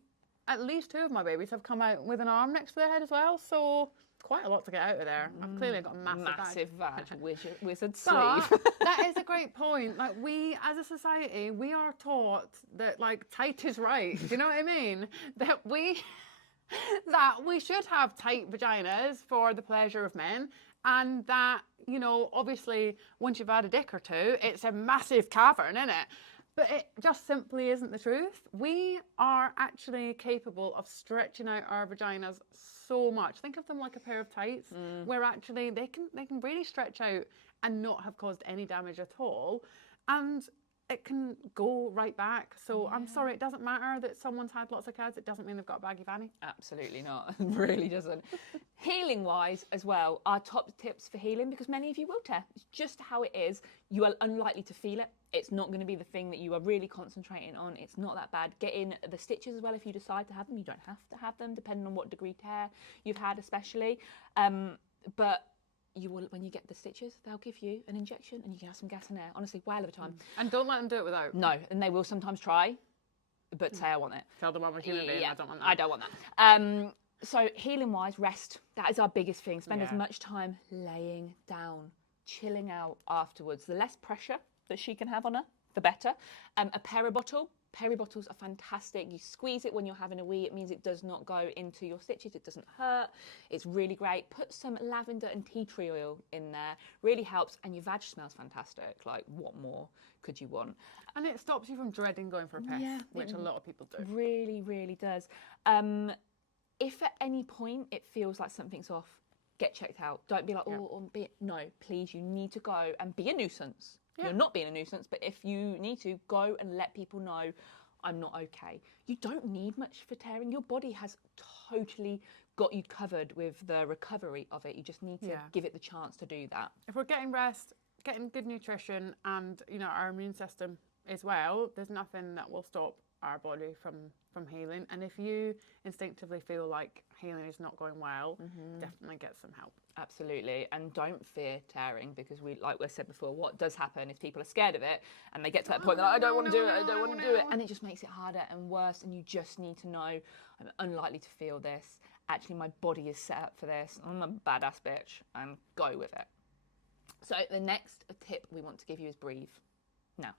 at least 2 of my babies have come out with an arm next to their head as well, so quite a lot to get out of there. I've clearly got a massive vag. Wizard But sleeve. that is a great point. Like, we as a society, we are taught that like tight is right. Do you know what I mean? That we should have tight vaginas for the pleasure of men, and that, obviously once you've had a dick or two, it's a massive cavern, isn't it? But it just simply isn't the truth. We are actually capable of stretching out our vaginas so much. Think of them like a pair of tights, where actually they can really stretch out and not have caused any damage at all. And it can go right back. So I'm sorry, it doesn't matter that someone's had lots of kids. It doesn't mean they've got a baggy fanny. Absolutely not. It really doesn't. Healing wise as well, our top tips for healing, because many of you will tear. It's just how it is. You are unlikely to feel it. It's not going to be the thing that you are really concentrating on. It's not that bad. Get in the stitches as well if you decide to have them. You don't have to have them, depending on what degree tear you've had, especially. But you will, when you get the stitches, they'll give you an injection and you can have some gas and air. Honestly, while of a time. And don't let them do it without. No, and they will sometimes try, but say I want it. Tell them I'm a human being. Yeah, I don't want that. I don't want that. So healing wise, rest. That is our biggest thing. Spend as much time laying down, chilling out afterwards. The less pressure that she can have on her, the better. A peri-bottle. Peri-bottles are fantastic. You squeeze it when you're having a wee. It means it does not go into your stitches. It doesn't hurt. It's really great. Put some lavender and tea tree oil in there. Really helps. And your vag smells fantastic. Like, what more could you want? And it stops you from dreading going for a piss, which a lot of people do. Really, really does. If at any point it feels like something's off, get checked out. Don't be like, no, please, you need to go and be a nuisance. Yeah. You're not being a nuisance, but if you need to, go and let people know I'm not okay. You don't need much for tearing. Your body has totally got you covered with the recovery of it. You just need to give it the chance to do that. If we're getting rest, getting good nutrition, and our immune system as well, there's nothing that will stop our body from healing. And if you instinctively feel like healing is not going well, definitely get some help. Absolutely. And don't fear tearing, because like we said before, what does happen is people are scared of it and they get to that point that I don't want to do it, I don't want to do it. And it just makes it harder and worse. And you just need to know, I'm unlikely to feel this. Actually, my body is set up for this. I'm a badass bitch, and go with it. So the next tip we want to give you is breathe. Now,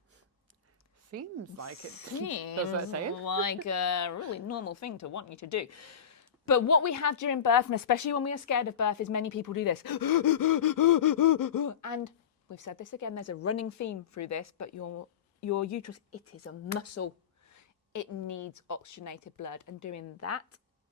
Seems like it. seems Does that say it? like a really normal thing to want you to do. But what we have during birth, and especially when we are scared of birth, is many people do this. And we've said this again, there's a running theme through this, but your uterus, it is a muscle. It needs oxygenated blood, and doing that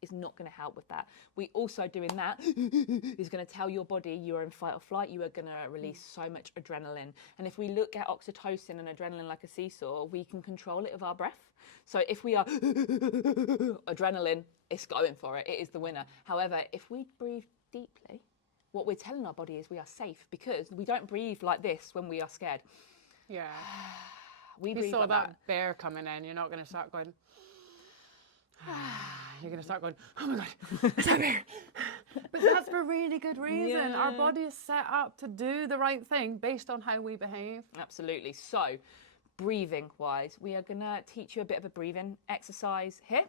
is not going to help with that. We also doing that is going to tell your body you are in fight or flight. You are going to release so much adrenaline. And if we look at oxytocin and adrenaline like a seesaw, we can control it with our breath. So if we are adrenaline, it's going for it. It is the winner. However, if we breathe deeply, what we're telling our body is we are safe, because we don't breathe like this when we are scared. Yeah. We You breathe saw like that bear coming in, you're not going to start going. You're going to start going, oh my God, it's a bear. But that's for a really good reason. Our Yeah. body is set up to do the right thing based on how we behave. Absolutely. So, breathing wise, we are going to teach you a bit of a breathing exercise here.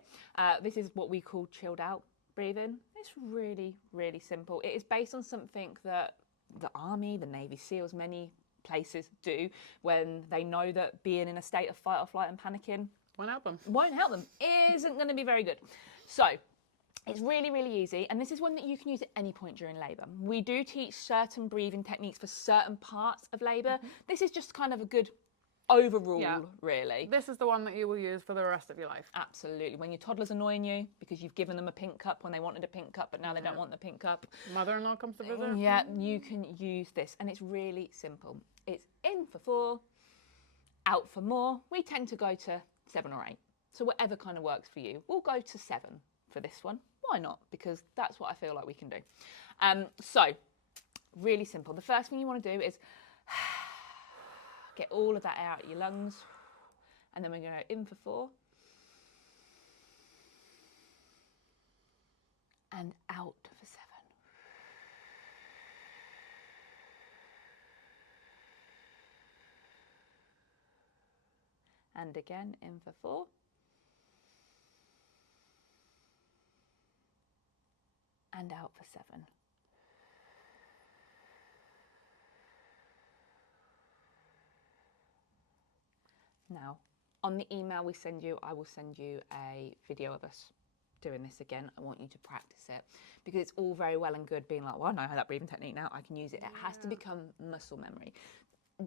This is what we call chilled out breathing. It's really, really simple. It is based on something that the Army, the Navy SEALs, many places do when they know that being in a state of fight or flight and panicking Won't help them. won't help them, isn't going to be very good. So it's really, really easy, and this is one that you can use at any point during labour. We do teach certain breathing techniques for certain parts of labour. This is just kind of a good overall, Yeah. really. This is the one that you will use for the rest of your life. Absolutely. When your toddler's annoying you because you've given them a pink cup when they wanted a pink cup, but now they don't want the pink cup. Mother-in-law comes to visit. Yeah, you can use this, and it's really simple. It's in for 4, out for more. We tend to go to 7 or 8. So whatever kind of works for you. We'll go to 7 for this one. Why not? Because that's what I feel like we can do. So, really simple. The first thing you want to do is get all of that air out of your lungs. And then we're going to go in for 4. And out for 7. And again, in for 4. And out for 7. Now, on the email we send you, I will send you a video of us doing this again. I want you to practice it, because it's all very well and good being like, well, I know how that breathing technique now, I can use it. It has to become muscle memory.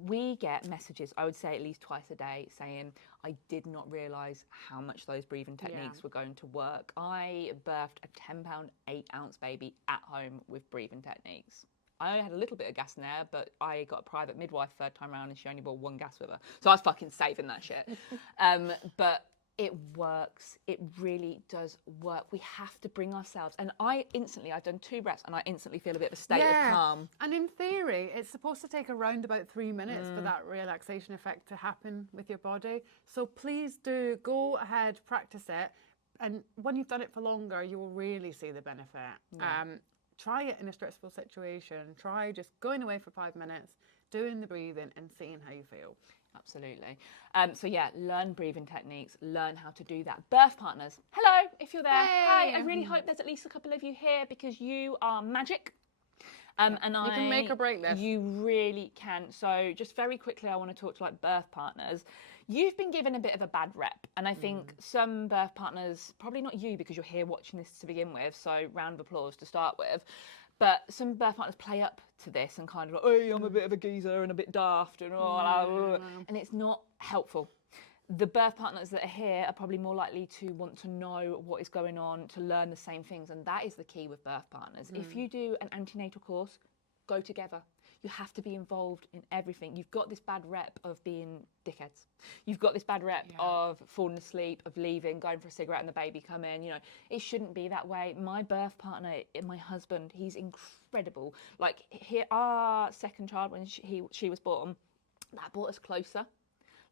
We get messages, I would say at least twice a day, saying, I did not realise how much those breathing techniques were going to work. I birthed a 10-pound, 8-ounce baby at home with breathing techniques. I only had a little bit of gas in there, but I got a private midwife third time round and she only brought 1 gas with her. So I was fucking saving that shit. But it works. It really does work. We have to bring ourselves. And I've done 2 breaths and I instantly feel a bit of a state of calm. And in theory, it's supposed to take around about 3 minutes for that relaxation effect to happen with your body. So please do go ahead, practice it. And when you've done it for longer, you will really see the benefit. Try it in a stressful situation. Try just going away for 5 minutes, doing the breathing and seeing how you feel. Absolutely. So yeah, learn breathing techniques, learn how to do that. Birth partners, hello, if you're there. Hi, I really hope there's at least a couple of you here, because you are magic. And you can make or break this. You really can. So just very quickly, I want to talk to like birth partners. You've been given a bit of a bad rep, and I think some birth partners, probably not you because you're here watching this to begin with, so round of applause to start with, but some birth partners play up to this and kind of like, hey, I'm a bit of a geezer and a bit daft and all, and it's not helpful. The birth partners that are here are probably more likely to want to know what is going on, to learn the same things, and that is the key with birth partners. If you do an antenatal course, go together. You have to be involved in everything. You've got this bad rep of being dickheads. You've got this bad rep of falling asleep, of leaving, going for a cigarette and the baby come in. You know, it shouldn't be that way. My birth partner, my husband, he's incredible. Like, our second child, when she was born, that brought us closer.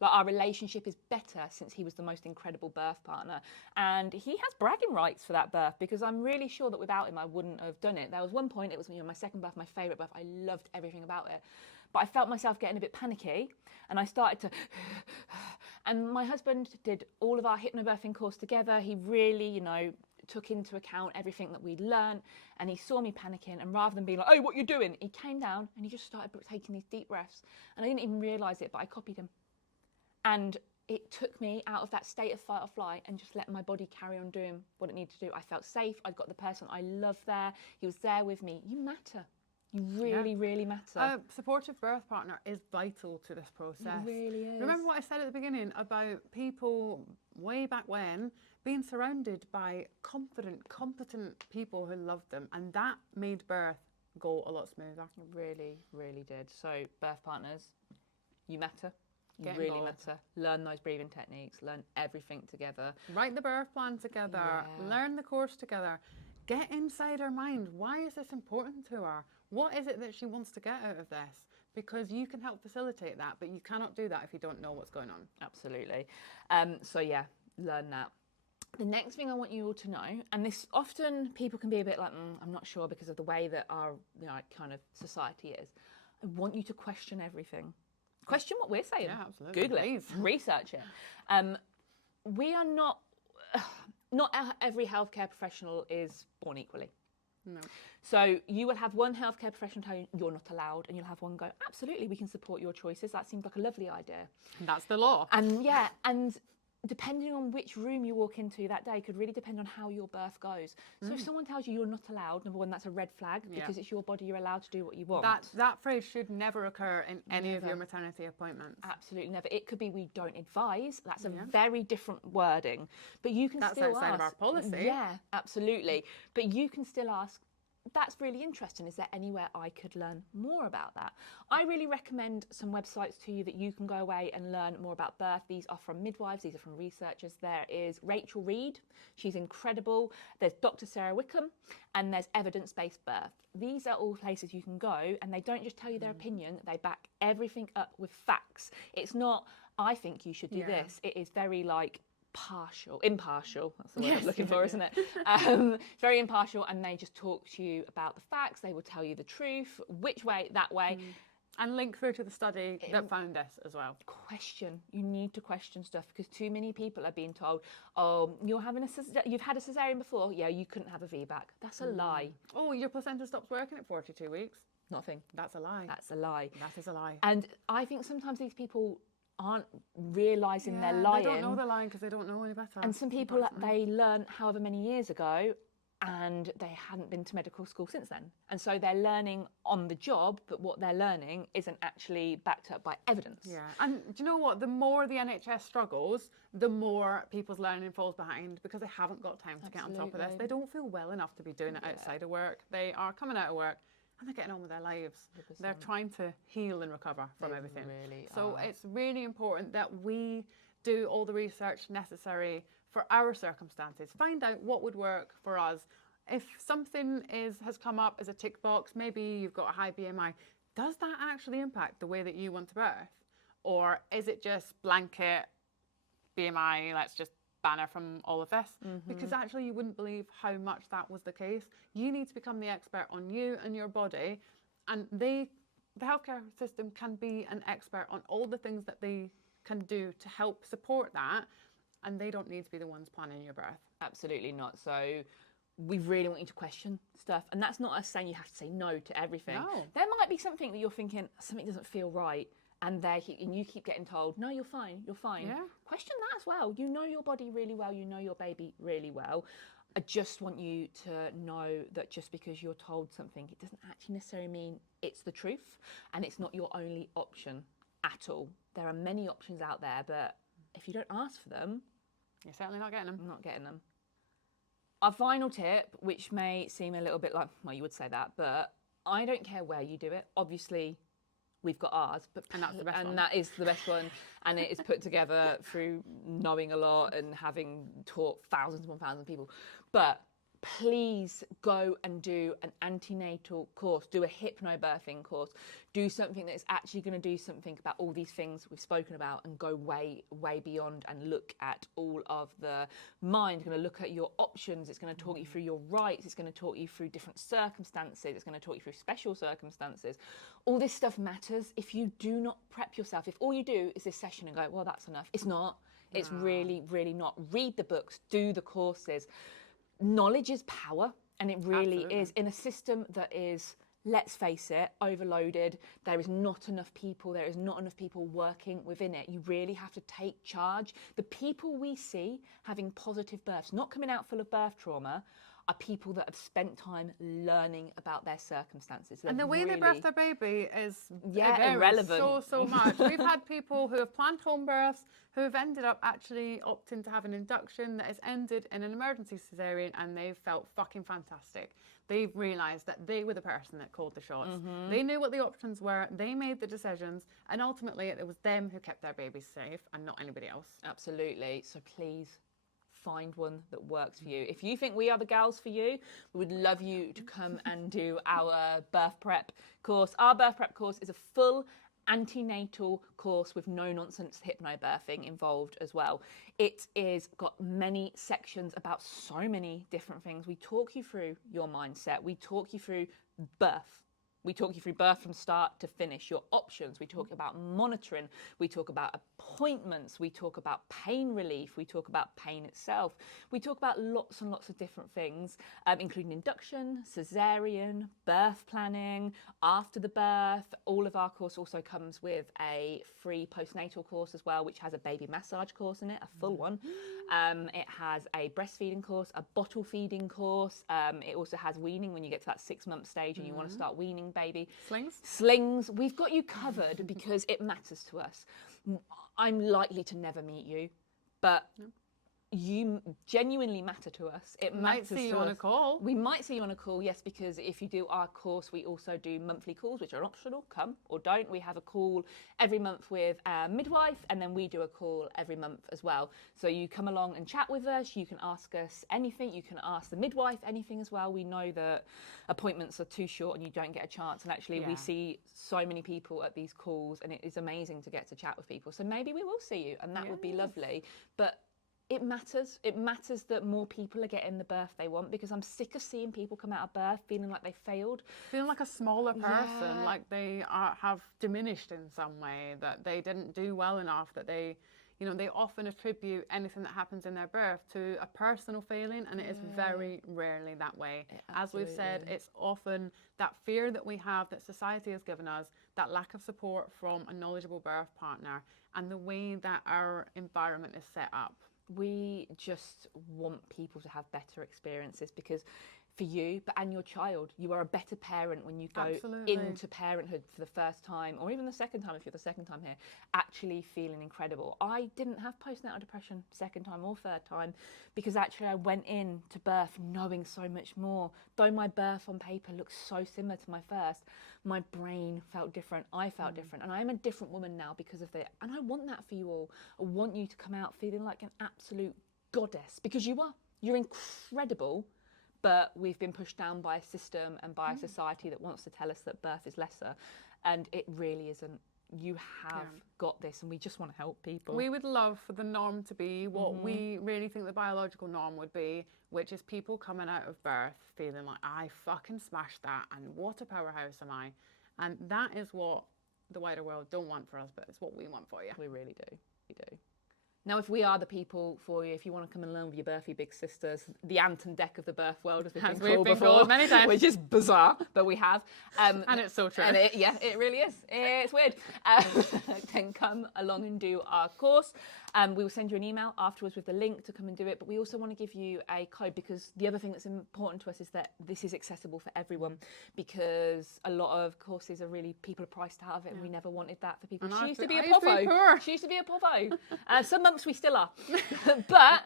Like, our relationship is better since he was the most incredible birth partner. And he has bragging rights for that birth, because I'm really sure that without him, I wouldn't have done it. There was one point, it was my second birth, my favourite birth. I loved everything about it. But I felt myself getting a bit panicky, and I started to... And my husband did all of our hypnobirthing course together. He really, took into account everything that we'd learned, and he saw me panicking, and rather than being like, "Oh, what you doing?" he came down and he just started taking these deep breaths, and I didn't even realise it, but I copied him. And it took me out of that state of fight or flight and just let my body carry on doing what it needed to do. I felt safe. I'd got the person I love there. He was there with me. You matter. You really, really matter. A supportive birth partner is vital to this process. It really is. Remember what I said at the beginning about people way back when being surrounded by confident, competent people who loved them, and that made birth go a lot smoother. It really, really did. So, birth partners, you matter. You Get really involved. matter. Learn those breathing techniques. Learn everything together. Write the birth plan together. Yeah. Learn the course together. Get inside her mind. Why is this important to her? What is it that she wants to get out of this? Because you can help facilitate that, but you cannot do that if you don't know what's going on. Absolutely. So yeah, learn that. The next thing I want you all to know, and this often people can be a bit like, I'm not sure because of the way that our kind of society is. I want you to question everything. Question what we're saying. Yeah, absolutely. Google Please. it. Research it. We are not every healthcare professional is born equally. No. So you will have one healthcare professional tell you you're not allowed, and you'll have one go, absolutely, we can support your choices. That seems like a lovely idea. That's the law. And yeah, and depending on which room you walk into that day could really depend on how your birth goes. So if someone tells you you're not allowed, number one, that's a red flag because it's your body, you're allowed to do what you want. That phrase should never occur in any of your maternity appointments. Absolutely never. It could be we don't advise. That's a very different wording. But you can That's still outside ask. of our policy. Yeah, absolutely. But you can still ask, that's really interesting. Is there anywhere I could learn more about that? I really recommend some websites to you that you can go away and learn more about birth. These are from midwives, these are from researchers. There is Rachel Reed, she's incredible. There's Dr. Sarah Wickham, and there's Evidence-Based Birth. These are all places you can go, and they don't just tell you their opinion, they back everything up with facts. It's not, I think you should do this. It is very like, impartial, that's the word I'm looking for, isn't it? It's very impartial, and they just talk to you about the facts. They will tell you the truth, which way, that way. And link through to the study that found this as well. Question. You need to question stuff because too many people are being told, oh, you've had a cesarean before. Yeah, you couldn't have a VBAC. That's a lie. Oh, your placenta stops working at 42 weeks. Nothing. That's a lie. That's a lie. That is a lie. And I think sometimes these people aren't realising they're lying. They don't know they're lying because they don't know any better. And some people, they learn however many years ago and they hadn't been to medical school since then. And so they're learning on the job, but what they're learning isn't actually backed up by evidence. Yeah, and do you know what? The more the NHS struggles, the more people's learning falls behind because they haven't got time to get on top of this. Absolutely. They don't feel well enough to be doing it outside of work. They are coming out of work and they're getting on with their lives. 100%. They're trying to heal and recover from They everything. really So are. it's really important that we do all the research necessary for our circumstances. Find out what would work for us. If something has come up as a tick box, maybe you've got a high BMI, does that actually impact the way that you want to birth? Or is it just blanket BMI, let's just ban her from all of this? Because actually you wouldn't believe how much that was the case. You need to become the expert on you and your body, and the healthcare system can be an expert on all the things that they can do to help support that, and they don't need to be the ones planning your birth. Absolutely not. So we really want you to question stuff. And that's not us saying you have to say no to everything. No. There might be something that you're thinking, something doesn't feel right. And you keep getting told, no, you're fine, you're fine. Yeah. Question that as well. You know your body really well. You know your baby really well. I just want you to know that just because you're told something, it doesn't actually necessarily mean it's the truth. And it's not your only option at all. There are many options out there, but if you don't ask for them, You're certainly not getting them. I'm not getting them. Our final tip, which may seem a little bit like, well, you would say that, but I don't care where you do it. Obviously, we've got ours, but And that's the best one. And that is the best one, and it is put together through knowing a lot and having taught thousands upon thousands of people. But please go and do an antenatal course, do a hypnobirthing course, do something that is actually going to do something about all these things we've spoken about and go way, way beyond and look at all of the mind. It's going to look at your options. It's going to talk you through your rights. It's going to talk you through different circumstances. It's going to talk you through special circumstances. All this stuff matters if you do not prep yourself. If all you do is this session and go, well, that's enough. It's not. It's really, really not. Read the books, do the courses. knowledge is power, and it really Absolutely. is in a system that is, let's face it, overloaded. There is not enough people. There is not enough people working within it. You really have to take charge. The people we see having positive births, not coming out full of birth trauma, are people that have spent time learning about their circumstances. And the way they birth their baby is varies irrelevant. so much. We've had people who have planned home births who have ended up actually opting to have an induction that has ended in an emergency cesarean, and they've felt fucking fantastic. They've realised that they were the person that called the shots. They knew what the options were. They made the decisions, and ultimately it was them who kept their babies safe and not anybody else. Absolutely. So please find one that works for you. If you think we are the gals for you, we would love you to come and do our birth prep course. Our birth prep course is a full antenatal course with no nonsense hypnobirthing involved as well. It is got many sections about so many different things. We talk you through your mindset. We talk you through birth. We talk you through birth from start to finish, your options. We talk about monitoring. We talk about appointments. We talk about pain relief. We talk about pain itself. We talk about lots and lots of different things, including induction, cesarean, birth planning, after the birth. All of our course also comes with a free postnatal course as well, which has a baby massage course in it, a full one. It has a breastfeeding course, a bottle feeding course. It also has weaning when you get to that 6-month stage and you want to start weaning baby. Slings. We've got you covered because it matters to us. I'm likely to never meet you, but you genuinely matter to us. It matters to us. Might see you on a call. We might see you on a call, yes, because if you do our course, we also do monthly calls, which are optional. Come or don't. We have a call every month with a midwife, and then we do a call every month as well. So you come along and chat with us. You can ask us anything. You can ask the midwife anything as well. We know that appointments are too short and you don't get a chance. And actually, we see so many people at these calls, and it is amazing to get to chat with people. So maybe we will see you, and that would be lovely. But it matters. It matters that more people are getting the birth they want, because I'm sick of seeing people come out of birth feeling like they failed. Feeling like a smaller person, like they have diminished in some way, that they didn't do well enough, that they, you know, they often attribute anything that happens in their birth to a personal failing, and it is very rarely that way. As we've said, it's often that fear that we have, that society has given us, that lack of support from a knowledgeable birth partner, and the way that our environment is set up. We just want people to have better experiences, because for you and your child, you are a better parent when you go into parenthood for the first time, or even the second time if you're the second time here, actually feeling incredible. I didn't have postnatal depression second time or third time, because actually I went into birth knowing so much more. Though my birth on paper looks so similar to my first, my brain felt different. I felt different, and I am a different woman now because of it. And I want that for you all. I want you to come out feeling like an absolute goddess, because you are. You're incredible. But we've been pushed down by a system and by a society that wants to tell us that birth is lesser, and it really isn't. You have got this, and we just want to help people. We would love for the norm to be what we really think the biological norm would be, which is people coming out of birth feeling like, I fucking smashed that, and what a powerhouse am I. And that is what the wider world don't want for us, but it's what we want for you. We really do. We do. Now, if we are the people for you, if you want to come and learn with your birthy big sisters, the Ant and Dec of the birth world, as we've been called many times, which is bizarre, but we have. And it's so true. And it really is. It's weird. Then come along and do our course. We will send you an email afterwards with the link to come and do it. But we also want to give you a code, because the other thing that's important to us is that this is accessible for everyone, because a lot of courses are really, people are priced out of it, and we never wanted that for people. She used to be a povo. She used to be a povo. Some months we still are. But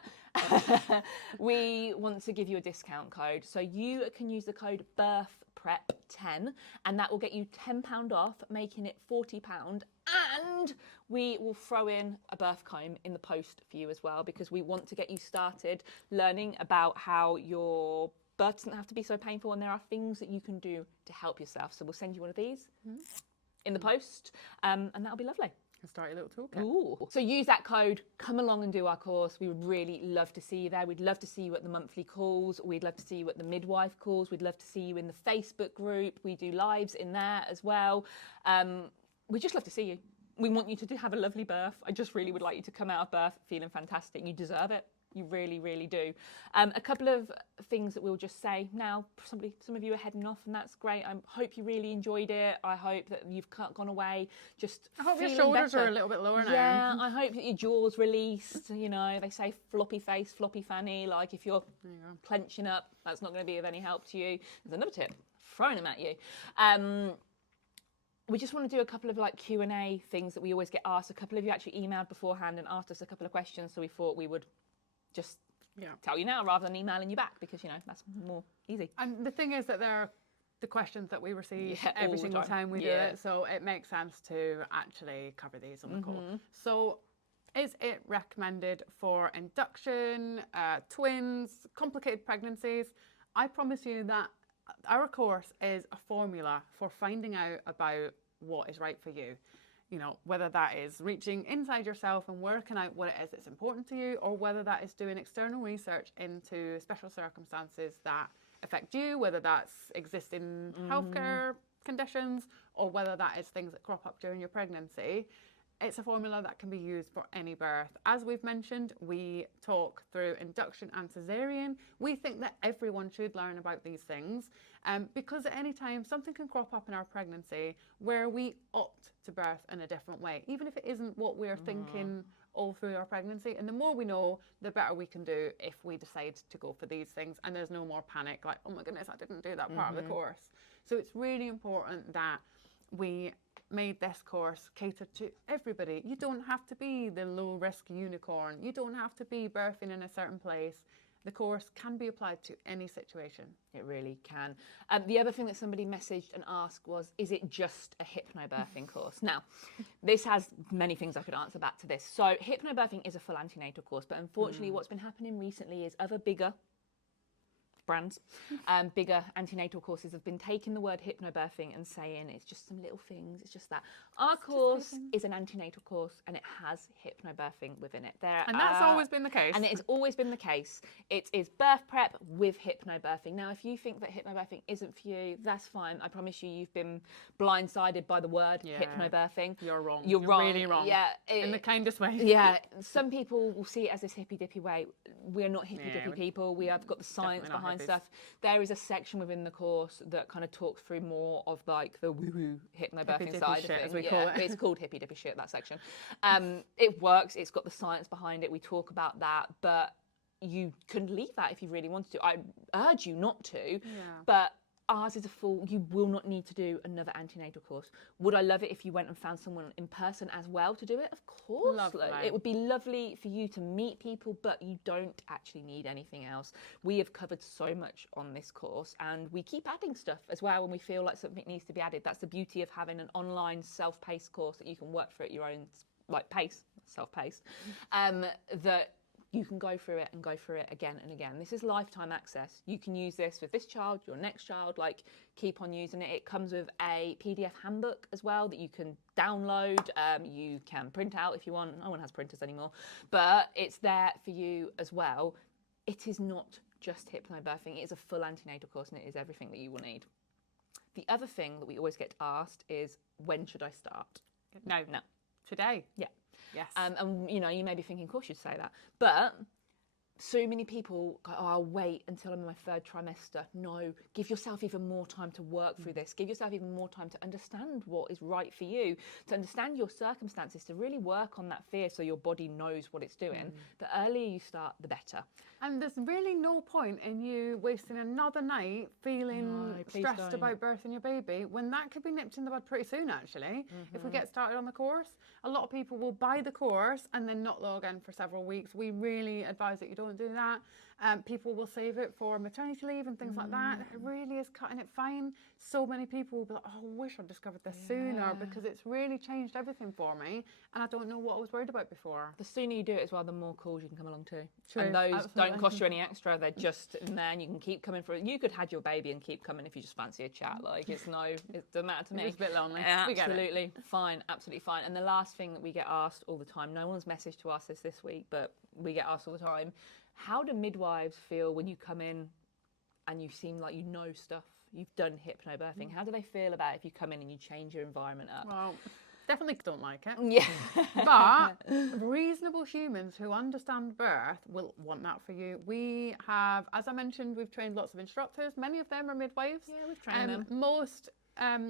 we want to give you a discount code. So you can use the code BIRTHPREP10, and that will get you £10 off, making it £40. And we will throw in a birth comb in the post for you as well, because we want to get you started learning about how your birth doesn't have to be so painful, and there are things that you can do to help yourself. So we'll send you one of these in the post, and that'll be lovely. Start your little toolkit. Ooh. So use that code, come along and do our course. We would really love to see you there. We'd love to see you at the monthly calls. We'd love to see you at the midwife calls. We'd love to see you in the Facebook group. We do lives in there as well. We'd just love to see you. We want you to have a lovely birth. I just really would like you to come out of birth feeling fantastic. You deserve it. You really, really do. A couple of things that we'll just say now. Some of you are heading off, and that's great. I hope you really enjoyed it. I hope that you've gone away just I hope your feeling shoulders better. are a little bit lower now. Yeah, I hope that your jaw's released. You know, they say floppy face, floppy fanny. Like if you're clenching up, that's not going to be of any help to you. There's another tip, throwing them at you. We just want to do a couple of like Q&A things that we always get asked. A couple of you actually emailed beforehand and asked us a couple of questions, so we thought we would just tell you now rather than emailing you back, because, you know, that's more easy. And the thing is that they're the questions that we receive Yeah, every all the single time we do Yeah. it, so it makes sense to actually cover these on the call. So is it recommended for induction, twins, complicated pregnancies? I promise you that our course is a formula for finding out about what is right for you. You know, whether that is reaching inside yourself and working out what it is that's important to you, or whether that is doing external research into special circumstances that affect you, whether that's existing healthcare conditions, or whether that is things that crop up during your pregnancy. It's a formula that can be used for any birth. As we've mentioned, we talk through induction and cesarean. We think that everyone should learn about these things, because at any time something can crop up in our pregnancy where we opt to birth in a different way, even if it isn't what we're thinking all through our pregnancy. And the more we know, the better we can do if we decide to go for these things, and there's no more panic like, oh my goodness, I didn't do that part of the course. So it's really important that we made this course cater to everybody. You don't have to be the low risk unicorn. You don't have to be birthing in a certain place. The course can be applied to any situation. It really can. The other thing that somebody messaged and asked was, is it just a hypnobirthing course? Now, this has many things I could answer back to this. So hypnobirthing is a full antenatal course, but unfortunately what's been happening recently is other bigger brands, bigger antenatal courses have been taking the word hypnobirthing and saying it's just some little things, it's just that. Our course is an antenatal course, and it has hypnobirthing within it. And that's always been the case. And it has always been the case. It is birth prep with hypnobirthing. Now, if you think that hypnobirthing isn't for you, that's fine. I promise you, you've been blindsided by the word hypnobirthing. You're wrong. You're wrong. Really wrong. Yeah. In the kindest way. Yeah. Some people will see it as this hippy dippy way. We're not hippy dippy people. We have got the science behind stuff. There is a section within the course that kind of talks through more of like the woo-woo hypnobirthing side of shit, things. as we call it. It's called hippy dippy shit, that section. It works. It's got the science behind it. We talk about that, but you can leave that if you really wanted to. I urge you not to, but ours is a full, you will not need to do another antenatal course. Would I love it if you went and found someone in person as well to do it? Of course. Lovely. It would be lovely for you to meet people, but you don't actually need anything else. We have covered so much on this course, and we keep adding stuff as well when we feel like something needs to be added. That's the beauty of having an online self-paced course that you can work through at your own like pace, self-paced, that you can go through it and go through it again and again. This is lifetime access. You can use this with this child, your next child, like keep on using it. It comes with a PDF handbook as well that you can download. You can print out if you want. No one has printers anymore, but it's there for you as well. It is not just hypnobirthing. It is a full antenatal course, and it is everything that you will need. The other thing that we always get asked is, when should I start? No. Today. Yeah. Yes. And you know, you may be thinking, of course you'd say that, but so many people go, oh, I'll wait until I'm in my third trimester. No, give yourself even more time to work through this. Give yourself even more time to understand what is right for you, to understand your circumstances, to really work on that fear so your body knows what it's doing. The earlier you start, the better. And there's really no point in you wasting another night feeling stressed about birthing your baby, when that could be nipped in the bud pretty soon, actually. If we get started on the course, a lot of people will buy the course and then not log in for several weeks. We really advise that you don't do that. People will save it for maternity leave and things like that. It really is cutting it fine. So many people will be like, oh, I wish I'd discovered this sooner, because it's really changed everything for me, and I don't know what I was worried about before. The sooner you do it as well, the more calls you can come along to. True, and those absolutely. don't cost you any extra. They're just in there, and you can keep coming for it. You could have your baby and keep coming if you just fancy a chat. Like, it doesn't matter to me. It's a bit lonely. Absolutely fine, absolutely fine. And the last thing that we get asked all the time, no one's messaged to us this week, but we get asked all the time, how do midwives feel when you come in and you seem like you know stuff? You've done hypnobirthing. How do they feel about it if you come in and you change your environment up? Well, Definitely don't like it. Yeah. But reasonable humans who understand birth will want that for you. We have, as I mentioned, we've trained lots of instructors. Many of them are midwives. Yeah, we've trained them. Most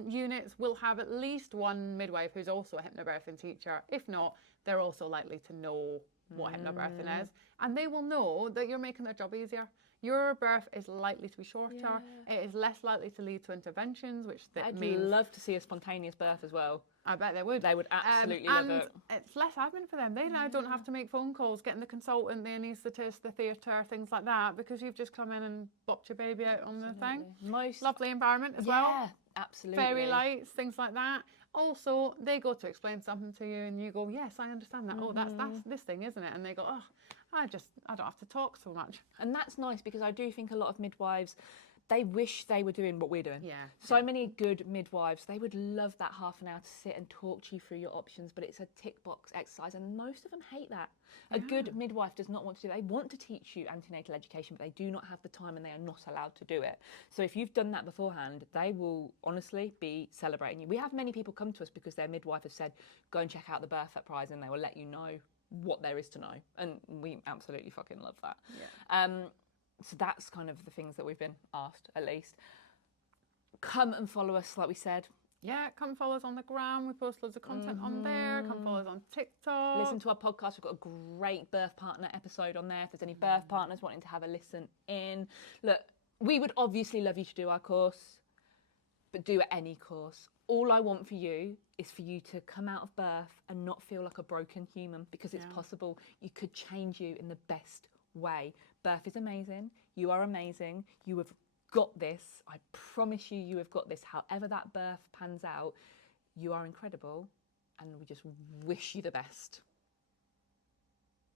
units will have at least one midwife who's also a hypnobirthing teacher. If not, they're also likely to know what hypnobirthing is. And they will know that you're making their job easier. Your birth is likely to be shorter. It is less likely to lead to interventions, which I'd means... love to see a spontaneous birth as well. I bet they would. They would absolutely love it. It's less admin for them. They now don't have to make phone calls, getting the consultant, the anaesthetist, the theatre, things like that, because you've just come in and bopped your baby out on the thing. Most Lovely environment as well. Yeah, absolutely. Fairy lights, things like that. Also, they go to explain something to you, and you go, "Yes, I understand that. Oh, that's this thing, isn't it?" And they go, "Oh, I don't have to talk so much." And that's nice because I do think a lot of midwives, they wish they were doing what we're doing. Yeah. So many good midwives, they would love that half an hour to sit and talk to you through your options, but it's a tick box exercise, and most of them hate that. A good midwife does not want to do that. They want to teach you antenatal education, but they do not have the time and they are not allowed to do it. So if you've done that beforehand, they will honestly be celebrating you. We have many people come to us because their midwife has said, go and check out the birth at Prize, and they will let you know what there is to know. And we absolutely fucking love that. Yeah. So that's kind of the things that we've been asked, at least. Come and follow us, like we said. Yeah, come follow us on the gram. We post loads of content on there. Come follow us on TikTok. Listen to our podcast. We've got a great birth partner episode on there. If there's any birth partners wanting to have a listen in. Look, we would obviously love you to do our course, but do any course. All I want for you is for you to come out of birth and not feel like a broken human, because it's possible. You could change you in the best way. Birth is amazing. You are amazing. You have got this. I promise you, you have got this. However that birth pans out, you are incredible, and we just wish you the best.